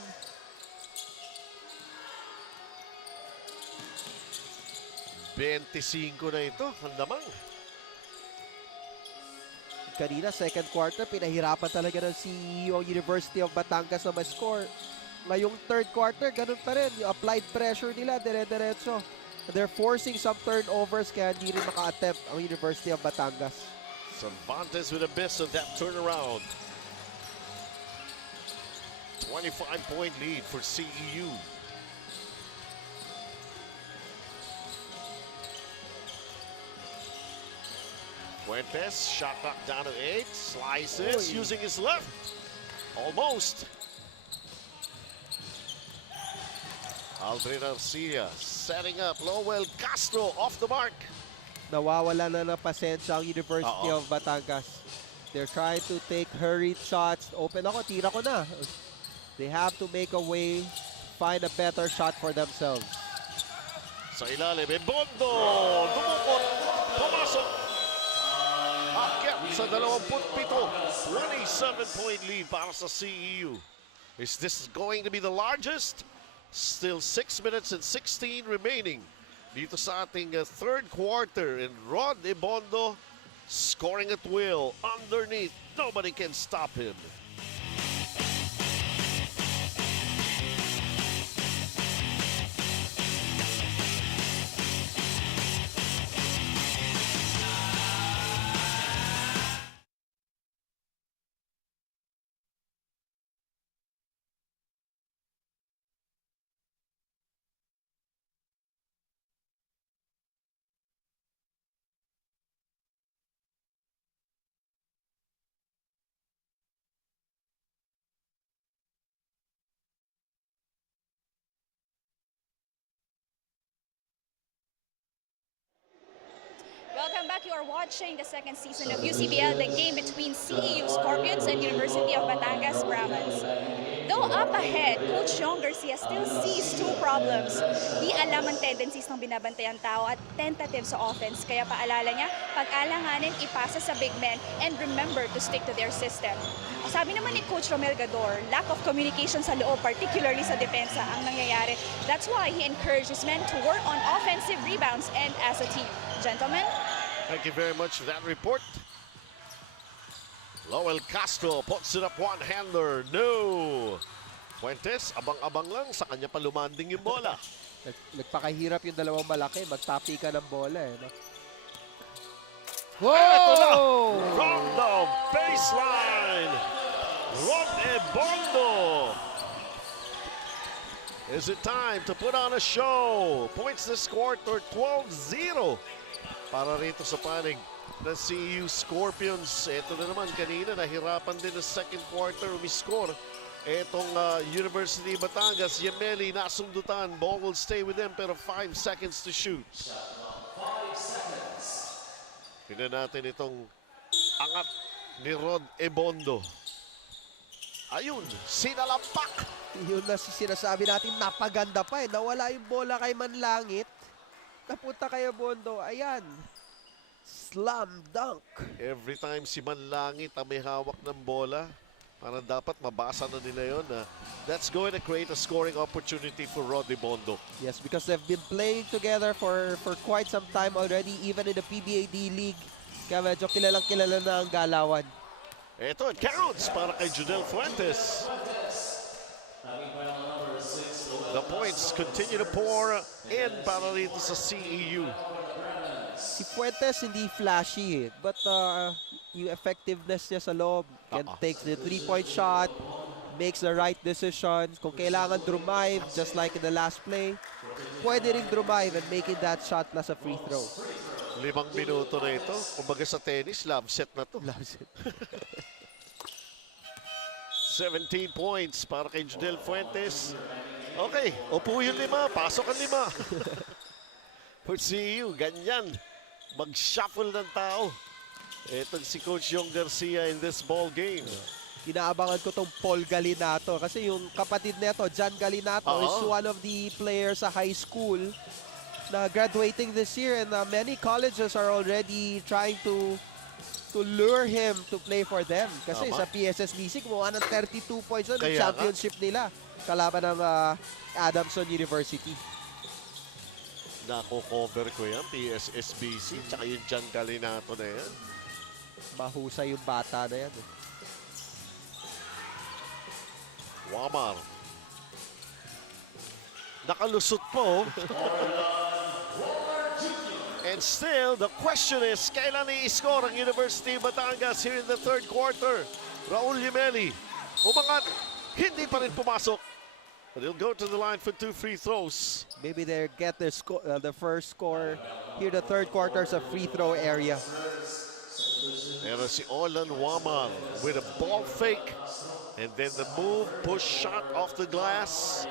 $25 na ito, ang lamang. Kanina, second quarter, pinahirapan talaga ng CEO University of Batangas na ma-score. Ngayong third quarter, ganun pa rin. Yung applied pressure nila, dire-diretso. They're forcing some turnovers kaya hindi rin maka-attempt ang University of Batangas. Cervantes with a miss on that turnaround. 25-point lead for CEU. Fuentes, shot clock down to 8. Slices using his left. Almost. Aldrin Arcia setting up. Lowell Castro off the mark. Nawawala na ng pasensya ang University of Batangas. They're trying to take hurried shots. Open ako, tira ko na. They have to make a way, find a better shot for themselves. Sa ilalim, Bondo! Dumukot! Pumasok! Akyat sa 27. 27-point lead para sa CEU. Is this going to be the largest? Still 6 minutes and 16 remaining dito sa ating third quarter, and Rod Ebondo scoring at will underneath. Nobody can stop him. Welcome back. You are watching the second season of UCBL, the game between CEU Scorpions and University of Batangas Brahmans. Though up ahead, Coach Yong Garcia still sees two problems. Di alam ang tendencies ng binabantayang tao at tentative sa offense. Kaya paalala niya, pag-alanganin, ipasa sa big men and remember to stick to their system. Sabi naman ni Coach Romel Gador, lack of communication sa loob, particularly sa depensa, ang nangyayari. That's why he encouraged his men to work on offensive rebounds and as a team. Gentlemen? Thank you very much for that report. Lowell Castro puts it up one-hander. No! Fuentes, abang-abang lang. Sa kanya pa lumanding yung bola. Nagpakahirap yung dalawang malaki. Magtapi ka ng bola eh. No? Ito na! Whoa! From the baseline, Rod Ebondo. Is it time to put on a show? Points this quarter, 12-0. Para rito sa panig ng CEU Scorpions. Ito na naman, kanina nahirapan din sa second quarter umiscore. Etong University Batangas, Yameli nasundutan. Ball will stay with them pero 5 seconds to shoot. 5 seconds. Tingnan natin itong angat ni Rod Ebondo. Ayun, sinalampak. Yun na sinasabi natin, napaganda pa eh. Nawala yung bola kay Manlangit. Napunta kay Ebondo. Ayan. Slam dunk. Every time si Manlangit ang may hawak ng bola, parang dapat mabasa na nila yun. That's going to create a scoring opportunity for Rod Ebondo. Yes, because they've been playing together for quite some time already, even in the PBA D-League. Kaya medyo kilalang-kilala na ang galawan. Ito, it counts para kay Judel Fuentes. The points continue to pour in para rito sa CEU. Si Fuentes hindi flashy eh, but yung effectiveness niya sa loob, can take the three-point shot, makes the right decisions. Kung kailangan drive, just like in the last play, pwede rin drive and making that shot plus a free throw. 5 minuto na ito. Kumbaga sa tennis, love set na to. 17 points para kay Judel Fuentes. Okay, upo yung 5, pasok ang 5. For CEU, ganyan. Mag-shuffle ng tao. Itong si Coach Yong Garcia in this ball game. Inaabangan ko tong Paul Galinato kasi yung kapatid nito, John Galinato, is one of the players sa high school na graduating this year, and many colleges are already trying to lure him to play for them. Kasi sa PSSBC, kumuha ng 32 points na ng championship nila kalaban ng Adamson University. Nako-cover ko yan, PSSBC, tsaka yung John Galinato na yan. Mahusay yung bata na yan. Wamar. Nakalusot po. And still, the question is, kailan i-score ang University of Batangas here in the third quarter? Raul Yameli, umangat, hindi pa rin pumasok. But he'll go to the line for 2 free throws. Maybe they get their the first score here the third quarter sa free throw area. Pero si Olan Wamar with a ball fake. And then the move, push shot off the glass.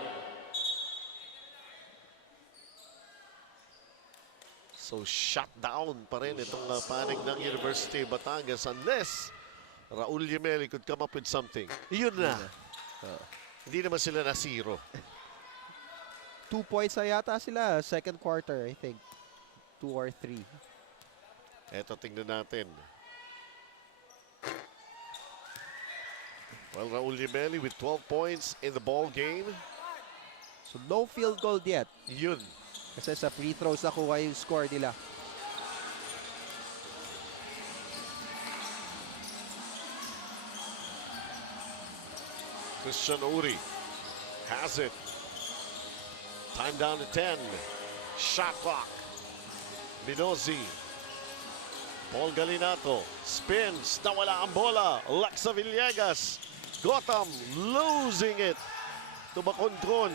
So shut down pa rin itong panig ng University of Batangas unless Raul Yameli could come up with something. Yun na. Hindi naman sila na 0. 2 points na yata sila second quarter, I think. 2 or 3. Eto, tingnan natin. Well, Raul Yameli with 12 points in the ball game. So no field goal yet. Yun. Kasi sa free throws nakuha yung score nila. Christian Uri has it. Time down to 10. Shot clock. Minozzi. Paul Galinato spins. Nawala ang bola. Lexa Villegas. Gotham losing it to Bacontron.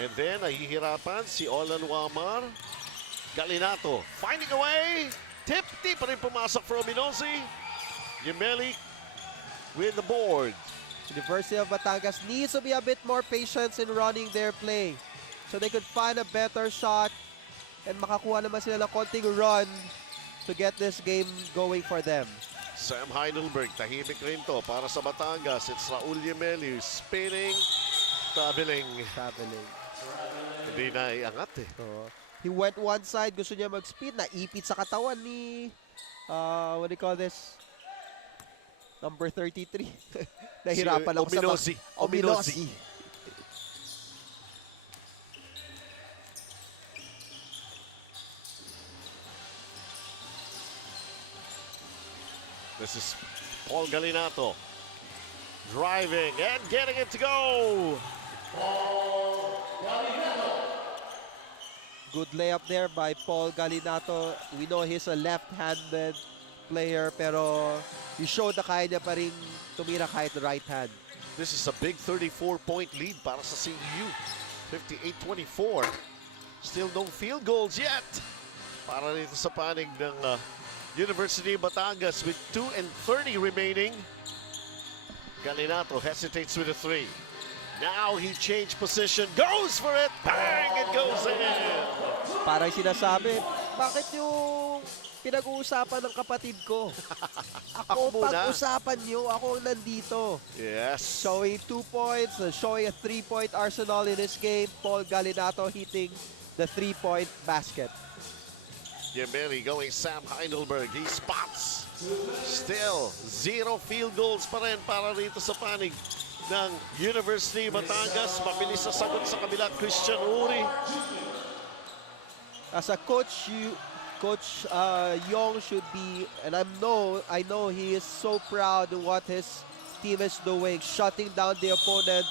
And then, nahihirapan si Olan Wamar. Galinato finding a way. Tip pa rin pumasok from Minozzi. Yameli with the board. University of Batangas needs to be a bit more patient in running their play so they could find a better shot and makakuha naman sila ng konting run to get this game going for them. Sam Heidelberg, tahimik rin to para sa Batangas. It's Raul Yemeli spinning, traveling. Hindi na iangat eh. He went one side, gusto niya mag-spin, naipit sa katawan ni, what do you call this? Number 33. Nahirapan ako Ominosi. sa Ominosi. This is Paul Galinato driving and getting it to go. Good layup there by Paul Galinato. We know he's a left-handed player, pero he showed na kaya niya pa rin tumira kahit right hand. This is a big 34-point lead para sa CEU. 58-24. Still no field goals yet. Para dito sa panig ng University of Batangas with 2:30 remaining. Galinato hesitates with a 3. Now he changed position, goes for it, bang, it goes in. Parang sinasabi, bakit yung pinag-uusapan ng kapatid ko? Ako Ako muna. pag-usapan niyo, ako ang nandito. Yes. Showing 2 points, showing a 3-point arsenal in this game. Paul Galinato hitting the 3-point basket. Yemeli going Sam Heidelberg, he spots. Still, 0 field goals pa rin para rito sa panig ng University of Batangas. Mabilis sa sagot sa kabila, Christian Uri. As a coach, Coach Yong should be, and I know he is so proud of what his team is doing, shutting down the opponent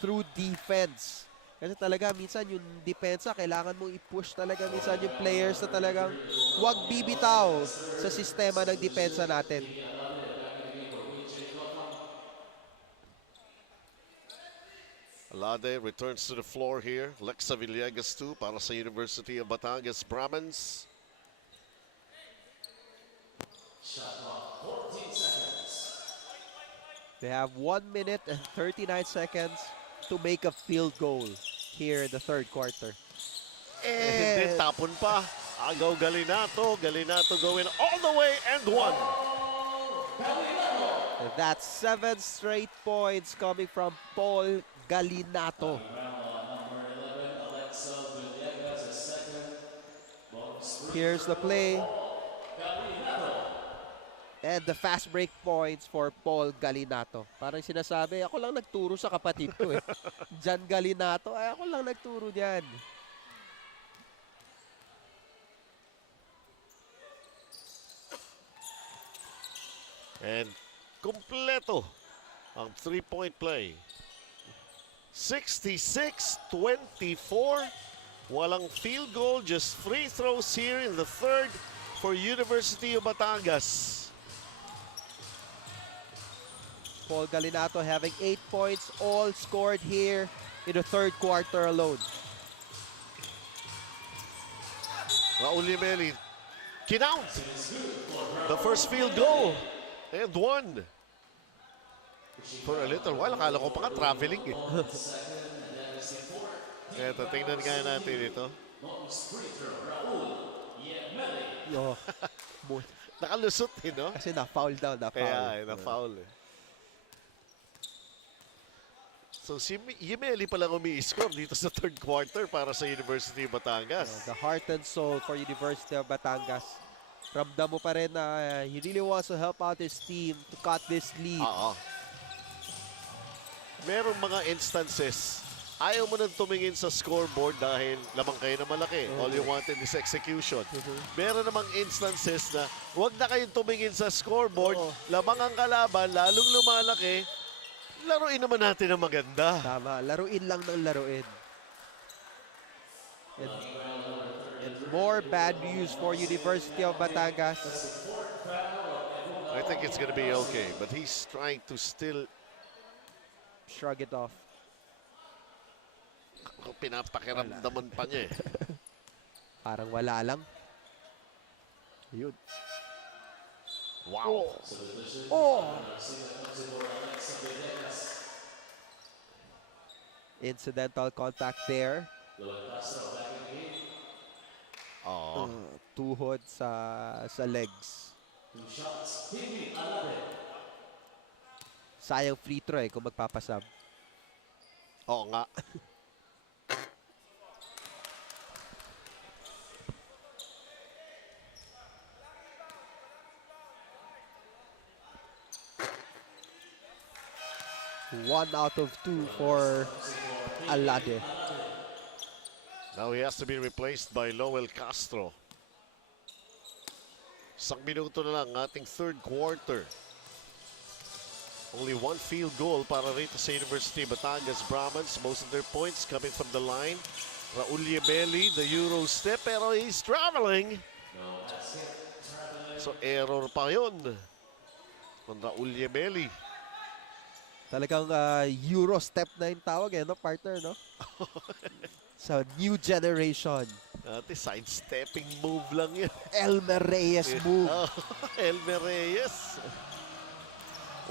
through defense. Kasi talaga minsan yung depensa, kailangan mong i-push talaga minsan yung players na talagang huwag bibitaw sa sistema ng depensa natin. Alade returns to the floor here. Lexa Villegas too para sa University of Batangas Brahmans. They have 1 minute and 39 seconds to make a field goal here in the third quarter. Hindi, tapon pa. Agaw Galinato. Galinato going all the way and 1. That's 7 straight points coming from Paul Galinato. Here's the play. And the fast break points for Paul Galinato. Parang sinasabi, ako lang nagturo sa kapatid ko eh. Jan Galinato, ay ako lang nagturo diyan. And kompleto ang 3-point play. 66-24. Walang field goal, just free throws here in the third for University of Batangas. Paul Galinato having 8 points, all scored here in the third quarter alone. Raul Yemeli, kinount the first field goal and 1. For a little while, akala ko pa nga traveling eh. Eto, tingnan nga natin ito. Yo, Nakalusot eh, no? kasi na-foul down, na-foul. Kaya, na-foul eh. So, si Yemeli palang umi-score dito sa third quarter para sa University of Batangas. The heart and soul for University of Batangas. Ramdam mo pa rin na he really wants to help out his team to cut this lead. Oo. Merong mga instances, ayaw mo nang tumingin sa scoreboard dahil lamang kayo na malaki. All you wanted is execution. Meron namang instances na huwag na kayong tumingin sa scoreboard, lamang ang kalaban, lalong lumalaki, laruin naman natin ang maganda. Tama, laruin lang ng laruin. And more bad news for University of Batangas. I think it's gonna be okay, but he's trying to still Shrug it off. pinapakiramdaman pa niya eh. Parang wala lang. Yun. Wow. Oh! Incidental contact there. Oh. Tuhod sa legs. 2 shots. Hindi Alade. Sayang free throw kung magpapasab. Oo nga. One out of two for Alade. Now he has to be replaced by Lowell Castro. Isang minuto na lang ating third quarter. Only one field goal para rito sa University of Batangas Brahmans. Most of their points coming from the line. Raul Yebeli, the Euro step, pero he's traveling. So error pa yun. Kung Raul Yebeli. Talagang Euro step na yung tawag no, partner, no? Sa new generation. Dati sidestepping move lang yun. Elmer Reyes move. Elmer Reyes.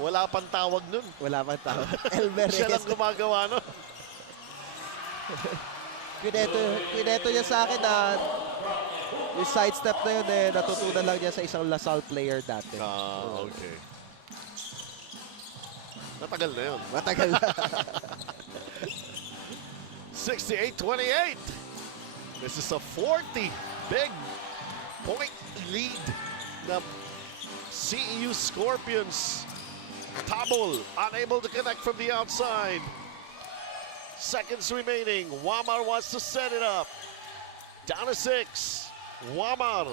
Wala pang tawag nun. Wala pang tawag. Elmer Siya Reyes. lang gumagawa nun. Kineto niya sa akin na yung sidestep na yun natutunan lang niya sa isang Lasal player dati. Okay. Matagal na yun. Matagal na. 68-28. This is a 40 big point lead na CEU Scorpions. Tabol unable to connect from the outside. Seconds remaining. Wamar wants to set it up. Down to 6. Wamar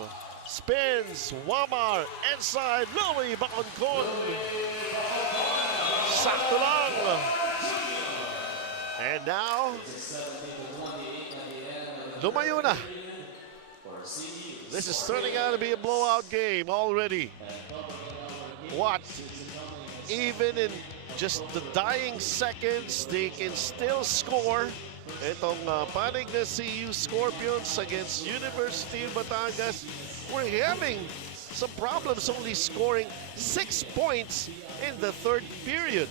spins. Wamar inside. Louie Baconcon. Sakto lang. And now, lumayo na. This is turning out to be a blowout game already. What? Even in just the dying seconds, they can still score. Itong panig na CEU Scorpions against University of Batangas. We're having some problems only scoring 6 points in the third period.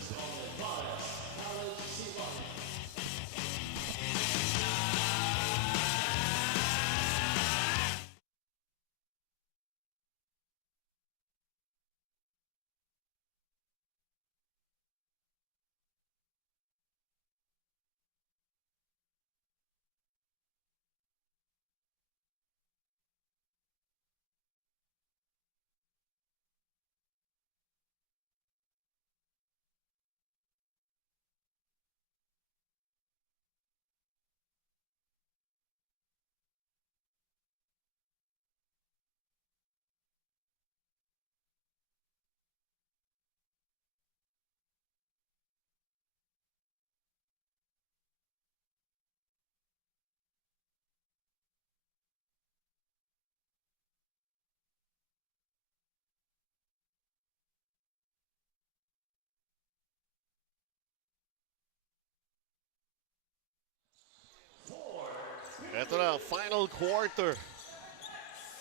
Ito na, final quarter.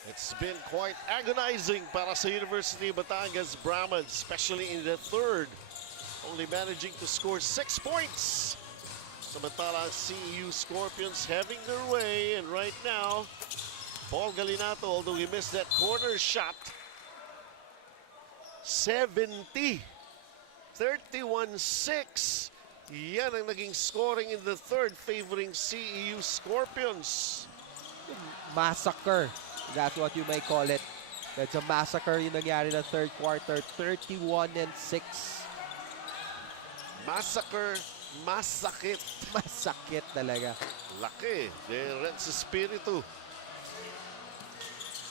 It's been quite agonizing para sa University of Batangas Brahmans, especially in the third. Only managing to score 6 points. Samantala ang CEU Scorpions having their way. And right now, Paul Galinato, although he missed that corner shot, 70. 31-6. Yan ang naging scoring in the third favoring CEU Scorpions. Massacre. That's what you may call it. That's a massacre yung nangyari na third quarter. 31-6. Massacre, masakit. Masakit talaga. Laki. De Renz Espiritu.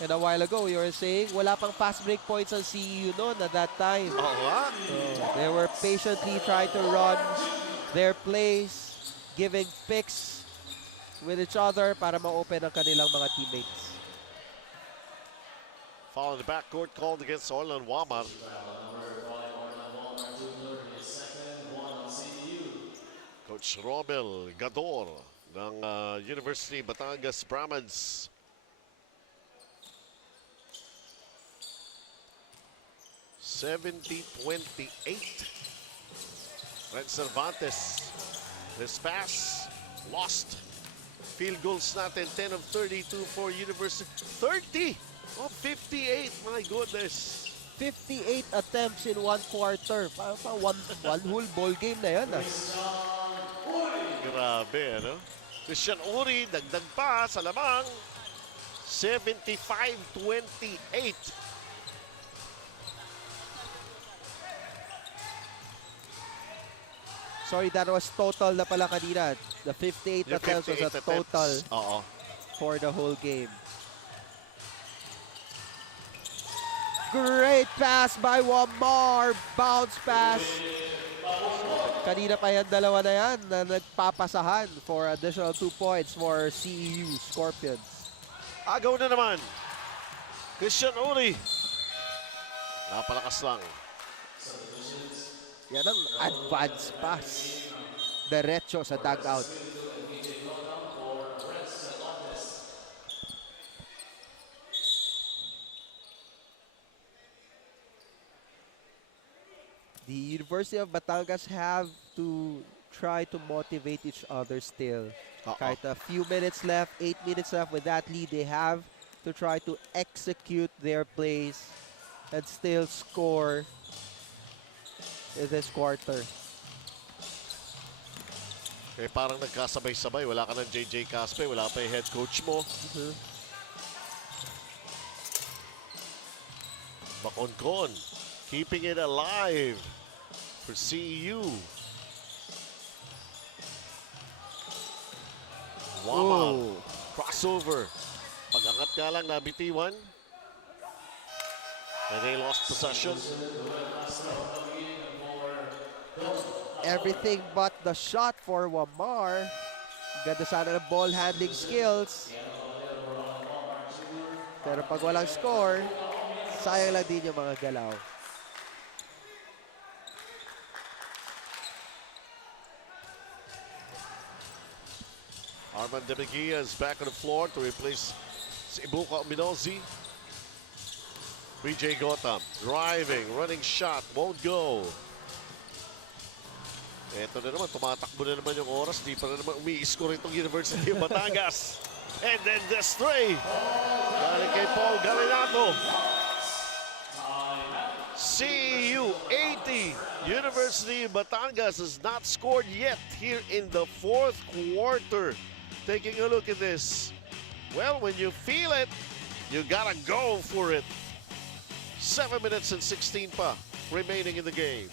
And a while ago, you were saying, wala pang fast break points ang CEU noon at that time. Oo nga. They were patiently trying to run their plays, giving picks with each other para ma-open ang kanilang mga teammates. Foul in the backcourt called against Orlan Wamar. Coach Romel Gador ng University Batangas Brahmans. (70-28). Ren Cervantes. This pass lost. Field goals natin 10 of 32 for University. 30 of 58. My goodness. 58 attempts in one quarter. Parang one whole ball game na yan. Grabe, ano? Christian Uri, dagdag pa sa lamang. 75-28. Sorry, that was total na pala kanina. The 58 Yung attempts was a 58 total attempts. Oo. for the whole game. Great pass by Wamar. Bounce pass. Kanina pa yan, dalawa na yan na nagpapasahan for additional 2 points for CEU Scorpions. Agaw na naman. Christian Uri. Napalakas lang. Yan ang advance pass. Diretso sa dugout. The University of Batangas have to try to motivate each other still. Kahit a few minutes left, 8 minutes left with that lead, they have to try to execute their plays and still score in this quarter. Eh, parang nagkasabay-sabay. Wala ka ng JJ Caspe. Wala pa yung head coach mo. Bakoncon keeping it alive for CEU. Wow. Crossover. Pag-angat nga lang, nabitiwan. And they lost possession. Everything but the shot for Wamar. Ganda sana ng ball handling skills. Pero pag walang score, sayang lang din yung mga galaw. Armand De Mejia is back on the floor to replace Ibuka Minozzi. BJ Gotham driving, running shot, won't go. Eto na naman, tumatakbo na naman yung oras. Di pa na naman umi-score itong University of Batangas. And then the stray. Galing kay Paul Galinato. CEU 80. University of Batangas has not scored yet here in the fourth quarter. Taking a look at this. Well, when you feel it, you gotta go for it. 7 minutes and 16 pa remaining in the game.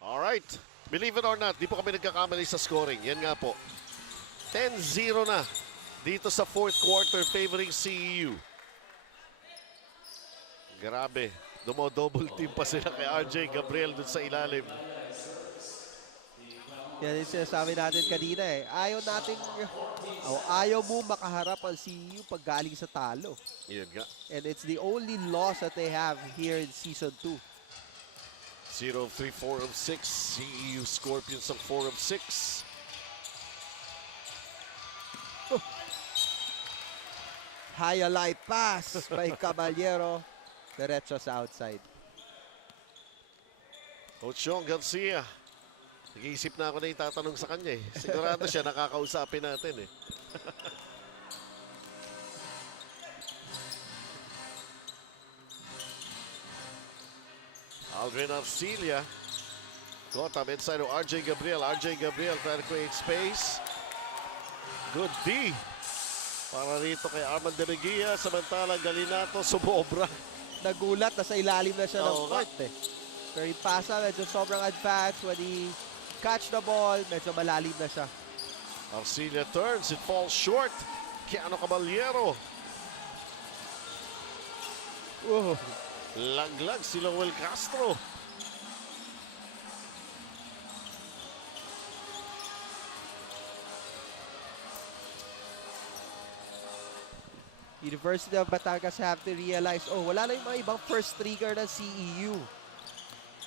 Alright, believe it or not, di po kami nagkakamali sa scoring. Yan nga po. 10-0 na dito sa fourth quarter favoring CEU. Grabe, dumo-double team pa sila kay RJ Gabriel dun sa ilalim. Yan yung sinasabi natin kanina eh. Ayaw mo makaharap ang CEU pag galing sa talo. Yan nga. And it's the only loss that they have here in Season 2. 0 of 3, 4 of 6. CEU Scorpions ang 4 of 6. High-a-light pass by Caballero. Diretso sa outside. Coach Sean Garcia. Nag-iisip na ako na itatanong sa kanya eh. Sigurado siya nakakausapin natin eh. Aldrin Arcilia. Gotham inside of RJ Gabriel. RJ Gabriel trying to create space. Good D. Para rito kay Armand De Mejia. Samantalang Galinato sumobra. Nagulat na sa ilalim na siya ng court eh. Pero yung pasa, medyo sobrang advance. When he catch the ball, medyo malalim na siya. Arcilia turns. It falls short. Kiano Caballero. Oh. Laglag si Lowell Castro. University of Batangas have to realize, oh, wala na yung mga ibang first trigger ng CEU.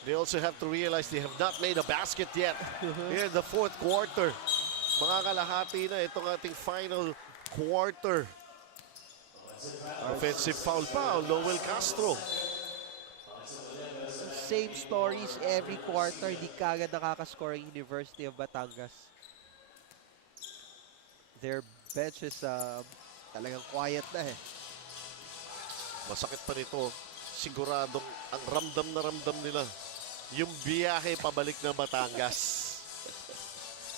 They also have to realize they have not made a basket yet here in the fourth quarter. Mga kalahati na itong ating final quarter. Offensive foul pa, Lowell Castro. Same stories every quarter, di kagad nakakascore ang University of Batangas. Their bench is talagang quiet na eh. Masakit pa nito. Siguradong ang ramdam na ramdam nila yung biyahe pabalik na Batangas.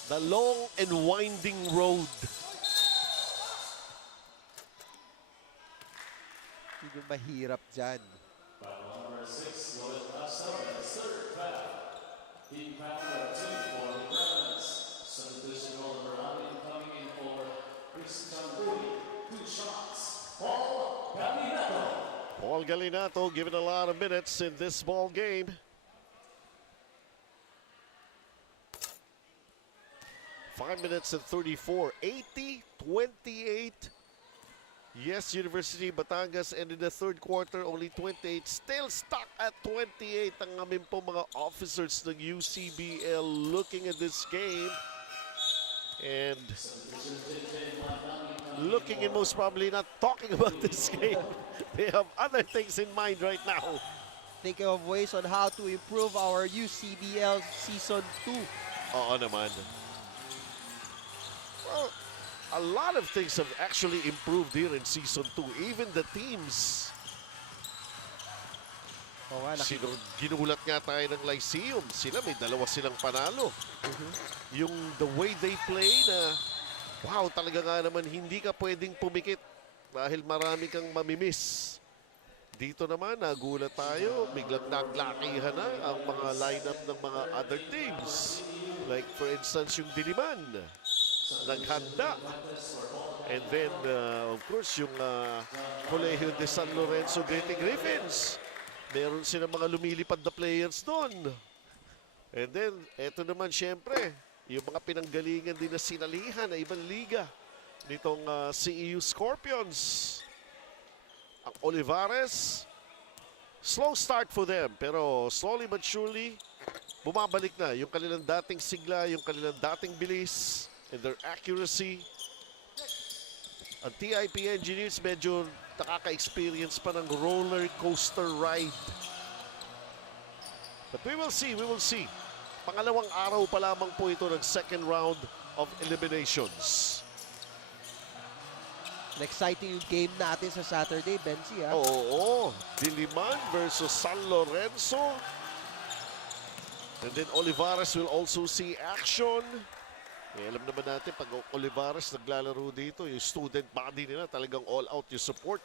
The long and winding road. Hindi mahirap dyan. Number 6, Lowell Castro, and third foul. Team foul number 2 for the Brahmans. Substitution role number 9 coming in for Christian Bowie. 2 shots. Paul Galinato. Paul Galinato given a lot of minutes in this ball game. Five minutes and 34, 80-28. Yes, University Batangas ended the third quarter only 28. Still stuck at 28 ang aming po mga officers ng UCBL looking at this game. And looking and most probably not talking about this game. They have other things in mind right now. Thinking of ways on how to improve our UCBL Season 2. Oo naman. Well, a lot of things have actually improved here in Season 2. Even the teams. Oo nga, Ginulat nga tayo ng Lyceum. Sila may dalawa silang panalo. Yung the way they play na, wow, talaga nga naman hindi ka pwedeng pumikit dahil marami kang mamimiss. Dito naman, nagulat tayo. Biglang naglakihan na ang mga lineup ng mga other teams. Like for instance, yung Diliman. Naghanda. And then, of course, yung Colegio de San Lorenzo Betty Griffins. Meron silang mga lumilipad na players doon. And then, eto naman syempre, yung mga pinanggalingan din na sinalihan na ibang liga nitong CEU Scorpions. Ang Olivares, slow start for them. Pero slowly but surely, bumabalik na yung kanilang dating sigla, yung kanilang dating bilis, and their accuracy. Ang TIP engineers medyo nakaka-experience pa ng roller coaster ride. But we will see, we will see. Pangalawang araw pa lamang po ito ng second round of eliminations. An exciting yung game natin sa Saturday, Benzi. Oo, Diliman versus San Lorenzo. And then Olivares will also see action. Alam naman natin, pag Olivares naglalaro dito, yung student body nila talagang all out yung support.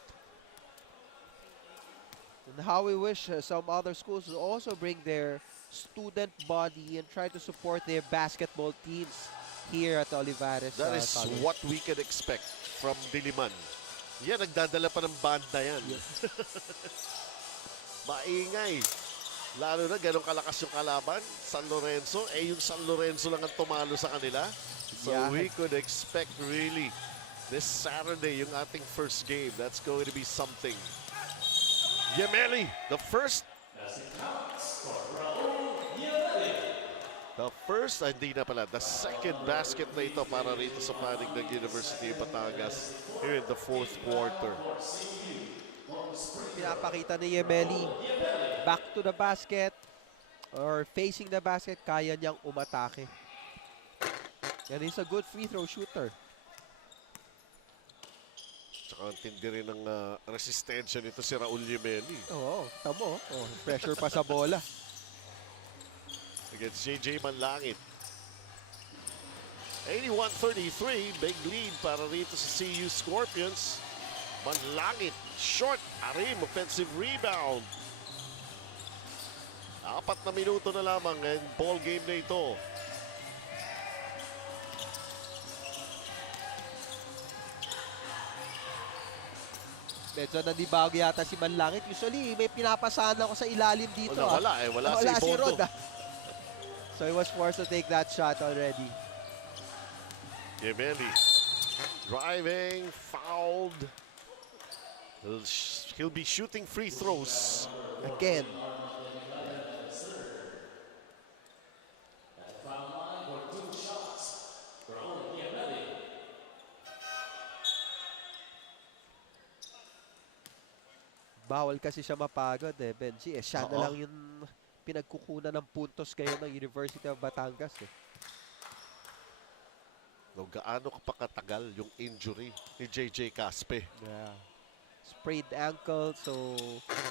And how we wish some other schools will also bring their student body and try to support their basketball teams here at Olivares. That is College. what we can expect from Diliman. Yan, nagdadala pa ng banda yan. Maingay. Lalo na ganun kalakas yung kalaban, San Lorenzo. Yung San Lorenzo lang ang tumalo sa kanila. So we could expect really this Saturday yung ating first game. That's going to be something. Yemeli, the first. Hindi na pala. The second basket na ito para rito sa panig ng University of Batangas here in the fourth quarter. Pinapakita ni Yemeli, back to the basket or facing the basket, kaya niyang umatake. And he's a good free throw shooter. Tsaka ang tindi rin ng resistensya nito si Raul Yemeli. Oo, tamo. Oh, pressure pa sa bola. Against JJ Manlangit. 81-33, big lead para rito sa CEU Scorpions. Manlangit, short, Arim, offensive rebound. 4 na minuto na lamang ang ball game na ito. Medyo nandibago yata si Manlangit. Usually, may pinapasahan ako sa ilalim dito. Wala si Bondo. Rod. So he was forced to take that shot already. Gemelli driving, fouled. He'll be shooting free throws. Again. Bawal kasi siya mapagod eh, Benji. Siya na lang yung pinagkukunan ng puntos ngayon ng University of Batangas eh. No, gaano pa katagal yung injury ni JJ Caspe? Yeah. Sprained ankle, so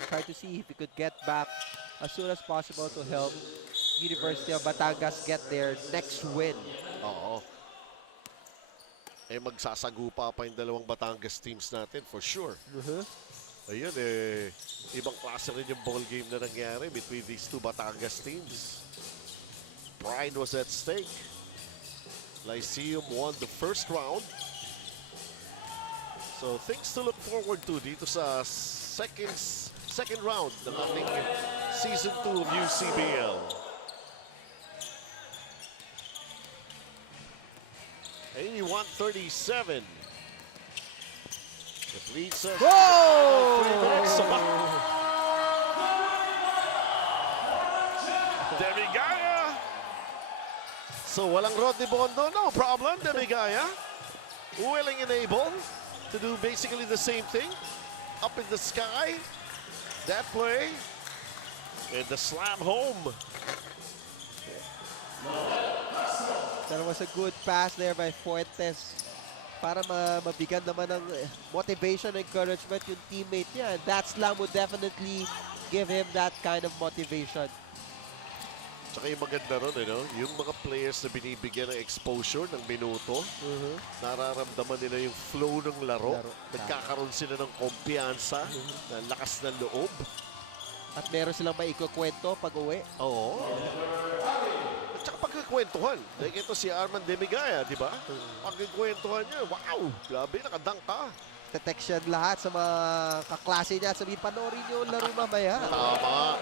try to see if he could get back as soon as possible to help University of Batangas get their next win. Oo. Eh magsasagupa pa yung dalawang Batangas teams natin for sure. Ayun ibang klase rin yung ball game na nangyari between these two Batangas teams. Pride was at stake. Lyceum won the first round. So things to look forward to dito sa second round ng ating Season 2 of UCBL. 81-37. It leads us to 3 minutes. Demigaya. So walang Rodney Bondo, no problem. Demigaya willing and able to do basically the same thing. Up in the sky. That play. And the slam home. That was a good pass there by Fuentes para mabigyan naman ng motivation and encouragement yung teammate niya. And that slam would definitely give him that kind of motivation. Tsaka yung maganda ron, yung mga players na binibigyan ng exposure ng minuto, nararamdaman nila yung flow ng laro. Nagkakaroon sila ng kumpiyansa, ng lakas ng loob. At meron silang maikukwento pag uwi. Oo. At saka pagkakwentuhan. Like ito si Arman Demigaya, di ba? Pagkakwentuhan niya, wow, grabe, nakadang ka. Te-text yan lahat sa mga kaklase niya. Sabihin, panoorin niyo yung laro mamaya. Tama.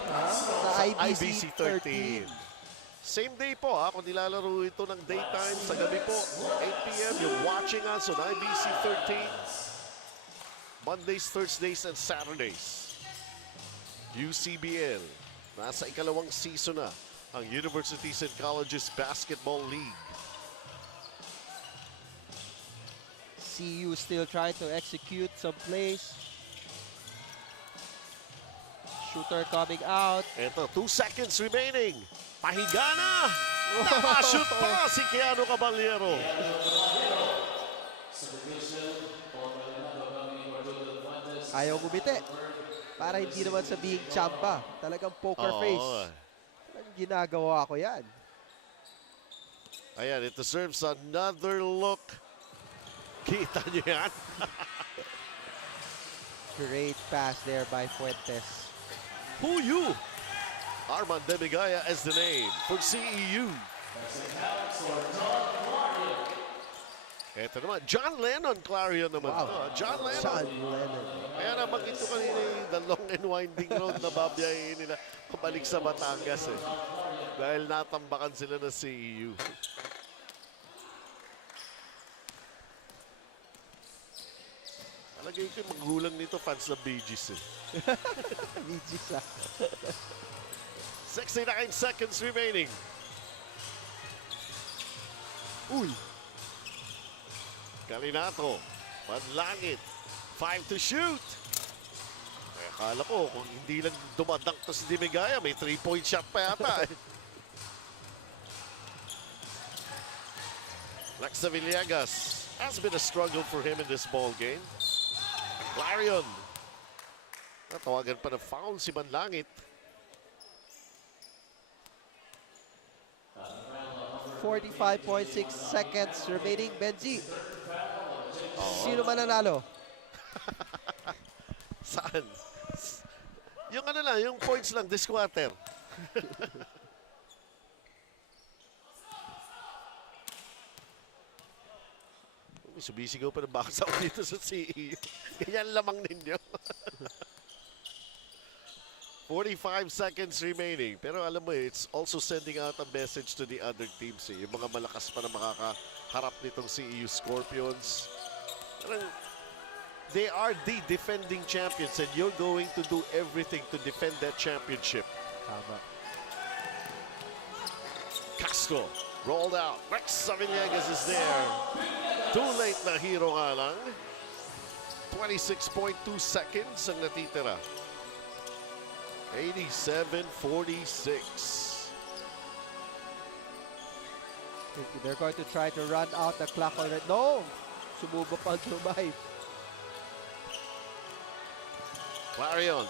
Sa IBC 13. Same day po kung nilalaro ito ng daytime sa gabi po, 8 p.m. You're watching us on IBC 13. Mondays, Thursdays, and Saturdays. UCBL. Nasa ikalawang season na ang Universities and Colleges Basketball League. CEU still trying to execute some plays. Shooter coming out. Ito, 2 seconds remaining. Pahiga na! Nakashoot pa si Keanu Caballero. Ayaw gumiti. Para hindi naman sabihing chamba. Talagang poker face. Talagang ginagawa ko yan. Ayan, it deserves another look. Kita niyo yan? Great pass there by Fuentes. Who you? Arman Demigaya as the name for CEU. Ito naman, John Lennon Clarion naman. Wow. John Lennon. John Lennon. Kaya nabanggit ko kanina the long and winding road na babiyahin nila pabalik sa Batangas dahil natambakan sila ng CEU. Talagay ko yung magulang nito, fans ng Bee Gees Bee Gees 69 seconds remaining. Uy! Kalinato, Manlangit, 5 to shoot. Eh, akala ko kung hindi lang dumadang to si Demigaya, may 3-point shot pa yata. Lexa Villegas has been a struggle for him in this ball game. Clarion. Natawagan pa ng foul si Manlangit. 45.6 seconds remaining. Benji, sino mananalo? Saan? Yung ano lang, yung points lang, this quarter. Sumisigaw pa ng baksa ako dito sa CEU. Ganyan lamang ninyo. 45 seconds remaining. Pero alam mo, it's also sending out a message to the other teams. Yung mga malakas pa na makakaharap nitong CEU Scorpions. Parang, they are the defending champions and you're going to do everything to defend that championship. Tama. Castro rolled out. Rex Savillegas is there. Too late na hero nga lang. 26.2 seconds ang natitira. 87-46. They're going to try to run out the clock already. No! Sumubo pa ang survive. Clarion.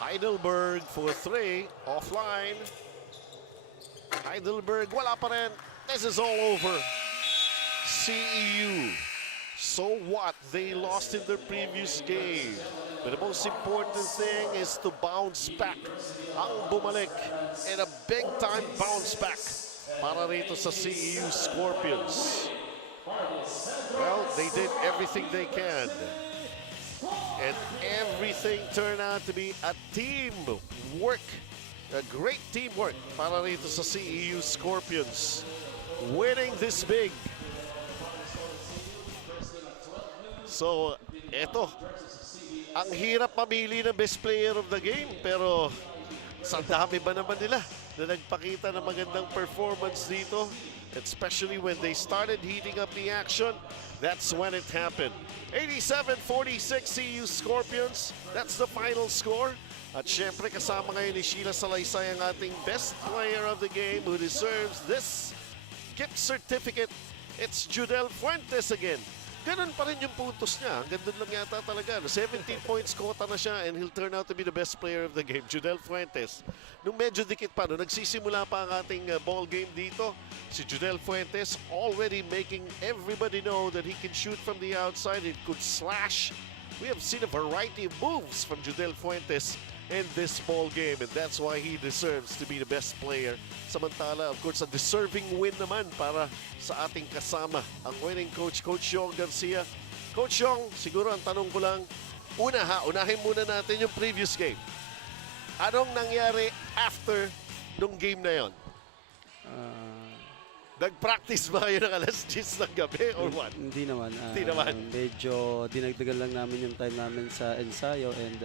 Heidelberg for 3. Offline. Heidelberg, wala pa rin. This is all over. CEU. So what? They lost in their previous game. But the most important thing is to bounce back. Ang bumalik. And a big-time bounce back para rito sa CEU Scorpions. Well, they did everything they can. And everything turned out to be a team work. A great teamwork para rito sa CEU Scorpions. Winning this big. So, eto. Ang hirap mamili ng best player of the game. Pero, sa dami ba naman nila na nagpakita ng magandang performance dito? Especially when they started heating up the action. That's when it happened. 87-46 CEU Scorpions. That's the final score. At syempre kasama ngayon ni Sheila Salaysay ang ating best player of the game who deserves this gift certificate. It's Judel Fuentes again. Ganun pa rin yung puntos niya. Hanggang doon lang yata talaga. 17 points quota na siya and he'll turn out to be the best player of the game. Judel Fuentes. Nung medyo dikit pa, nung nagsisimula pa ang ating ball game dito, si Judel Fuentes already making everybody know that he can shoot from the outside. He could slash. We have seen a variety of moves from Judel Fuentes in this ball game and that's why he deserves to be the best player. Samantala, of course, a deserving win naman para sa ating kasama, ang winning coach, Coach Yong Garcia. Coach Yong, siguro ang tanong ko lang, unahin muna natin yung previous game. Anong nangyari after nung game na yon? Nag-practice ba kayo ng alas 10 ng gabi or what? Hindi naman. Hindi naman. Medyo dinagdagan lang namin yung time namin sa ensayo and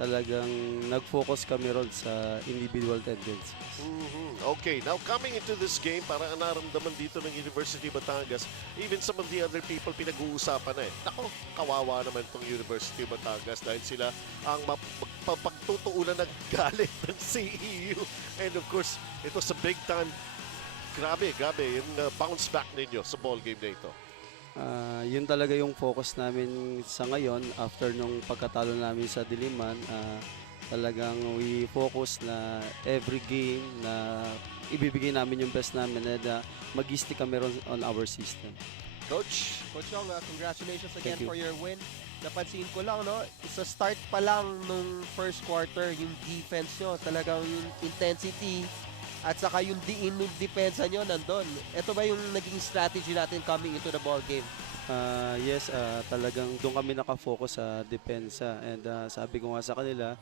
talagang nag-focus kami ron sa individual tendencies. Okay, now coming into this game, para naramdaman dito ng University of Batangas, even some of the other people pinag-uusapan na eh. Nako, kawawa naman itong University of Batangas dahil sila ang pagtutuunan ng galit ng CEU. And of course, ito sa big time, grabe yung bounce back ninyo sa ball game na ito. Yun talaga yung focus namin sa ngayon after nung pagkatalo namin sa Diliman. Talagang we focus na every game na ibibigay namin yung best namin and mag-stick kami on our system. Coach? Coach Yong, congratulations again Thank you. for your win. Napansin ko lang, no, sa start pa lang nung first quarter, yung defense nyo, talagang yung intensity at saka yung depensa nyo nandun. Ito ba yung naging strategy natin coming into the ball game? Yes, talagang doon kami nakafocus sa depensa and sabi ko nga sa kanila,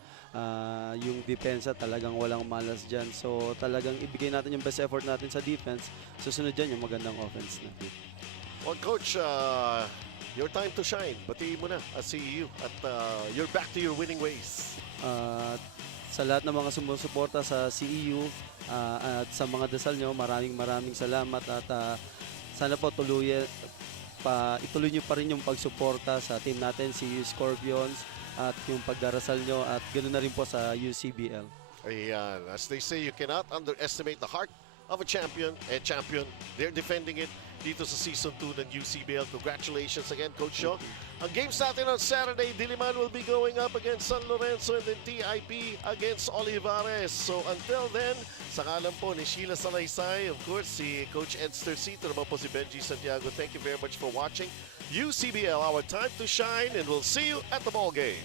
yung depensa talagang walang malas dyan. So talagang ibigay natin yung best effort natin sa defense. Susunod dyan yung magandang offense natin. Well, Coach, your time to shine. Batiin mo na as CEU at you're back to your winning ways. Sa lahat ng mga sumusuporta sa CEU at sa mga dasal nyo, maraming salamat at sana po ituloy nyo pa rin yung pagsuporta sa team natin, CEU Scorpions, at yung pagdarasal nyo at ganoon na rin po sa UCBL. Ayan, as they say, you cannot underestimate the heart of a champion. They're defending it dito sa Season 2 ng UCBL. Congratulations again, Coach Yong. Ang games natin on Saturday, Diliman will be going up against San Lorenzo and then TIP against Olivares. So until then, sa ngalan po ni Sheila Salaysay, of course, si Coach Edster Cito, naman po si Benji Santiago. Thank you very much for watching UCBL, our time to shine, and we'll see you at the ball game.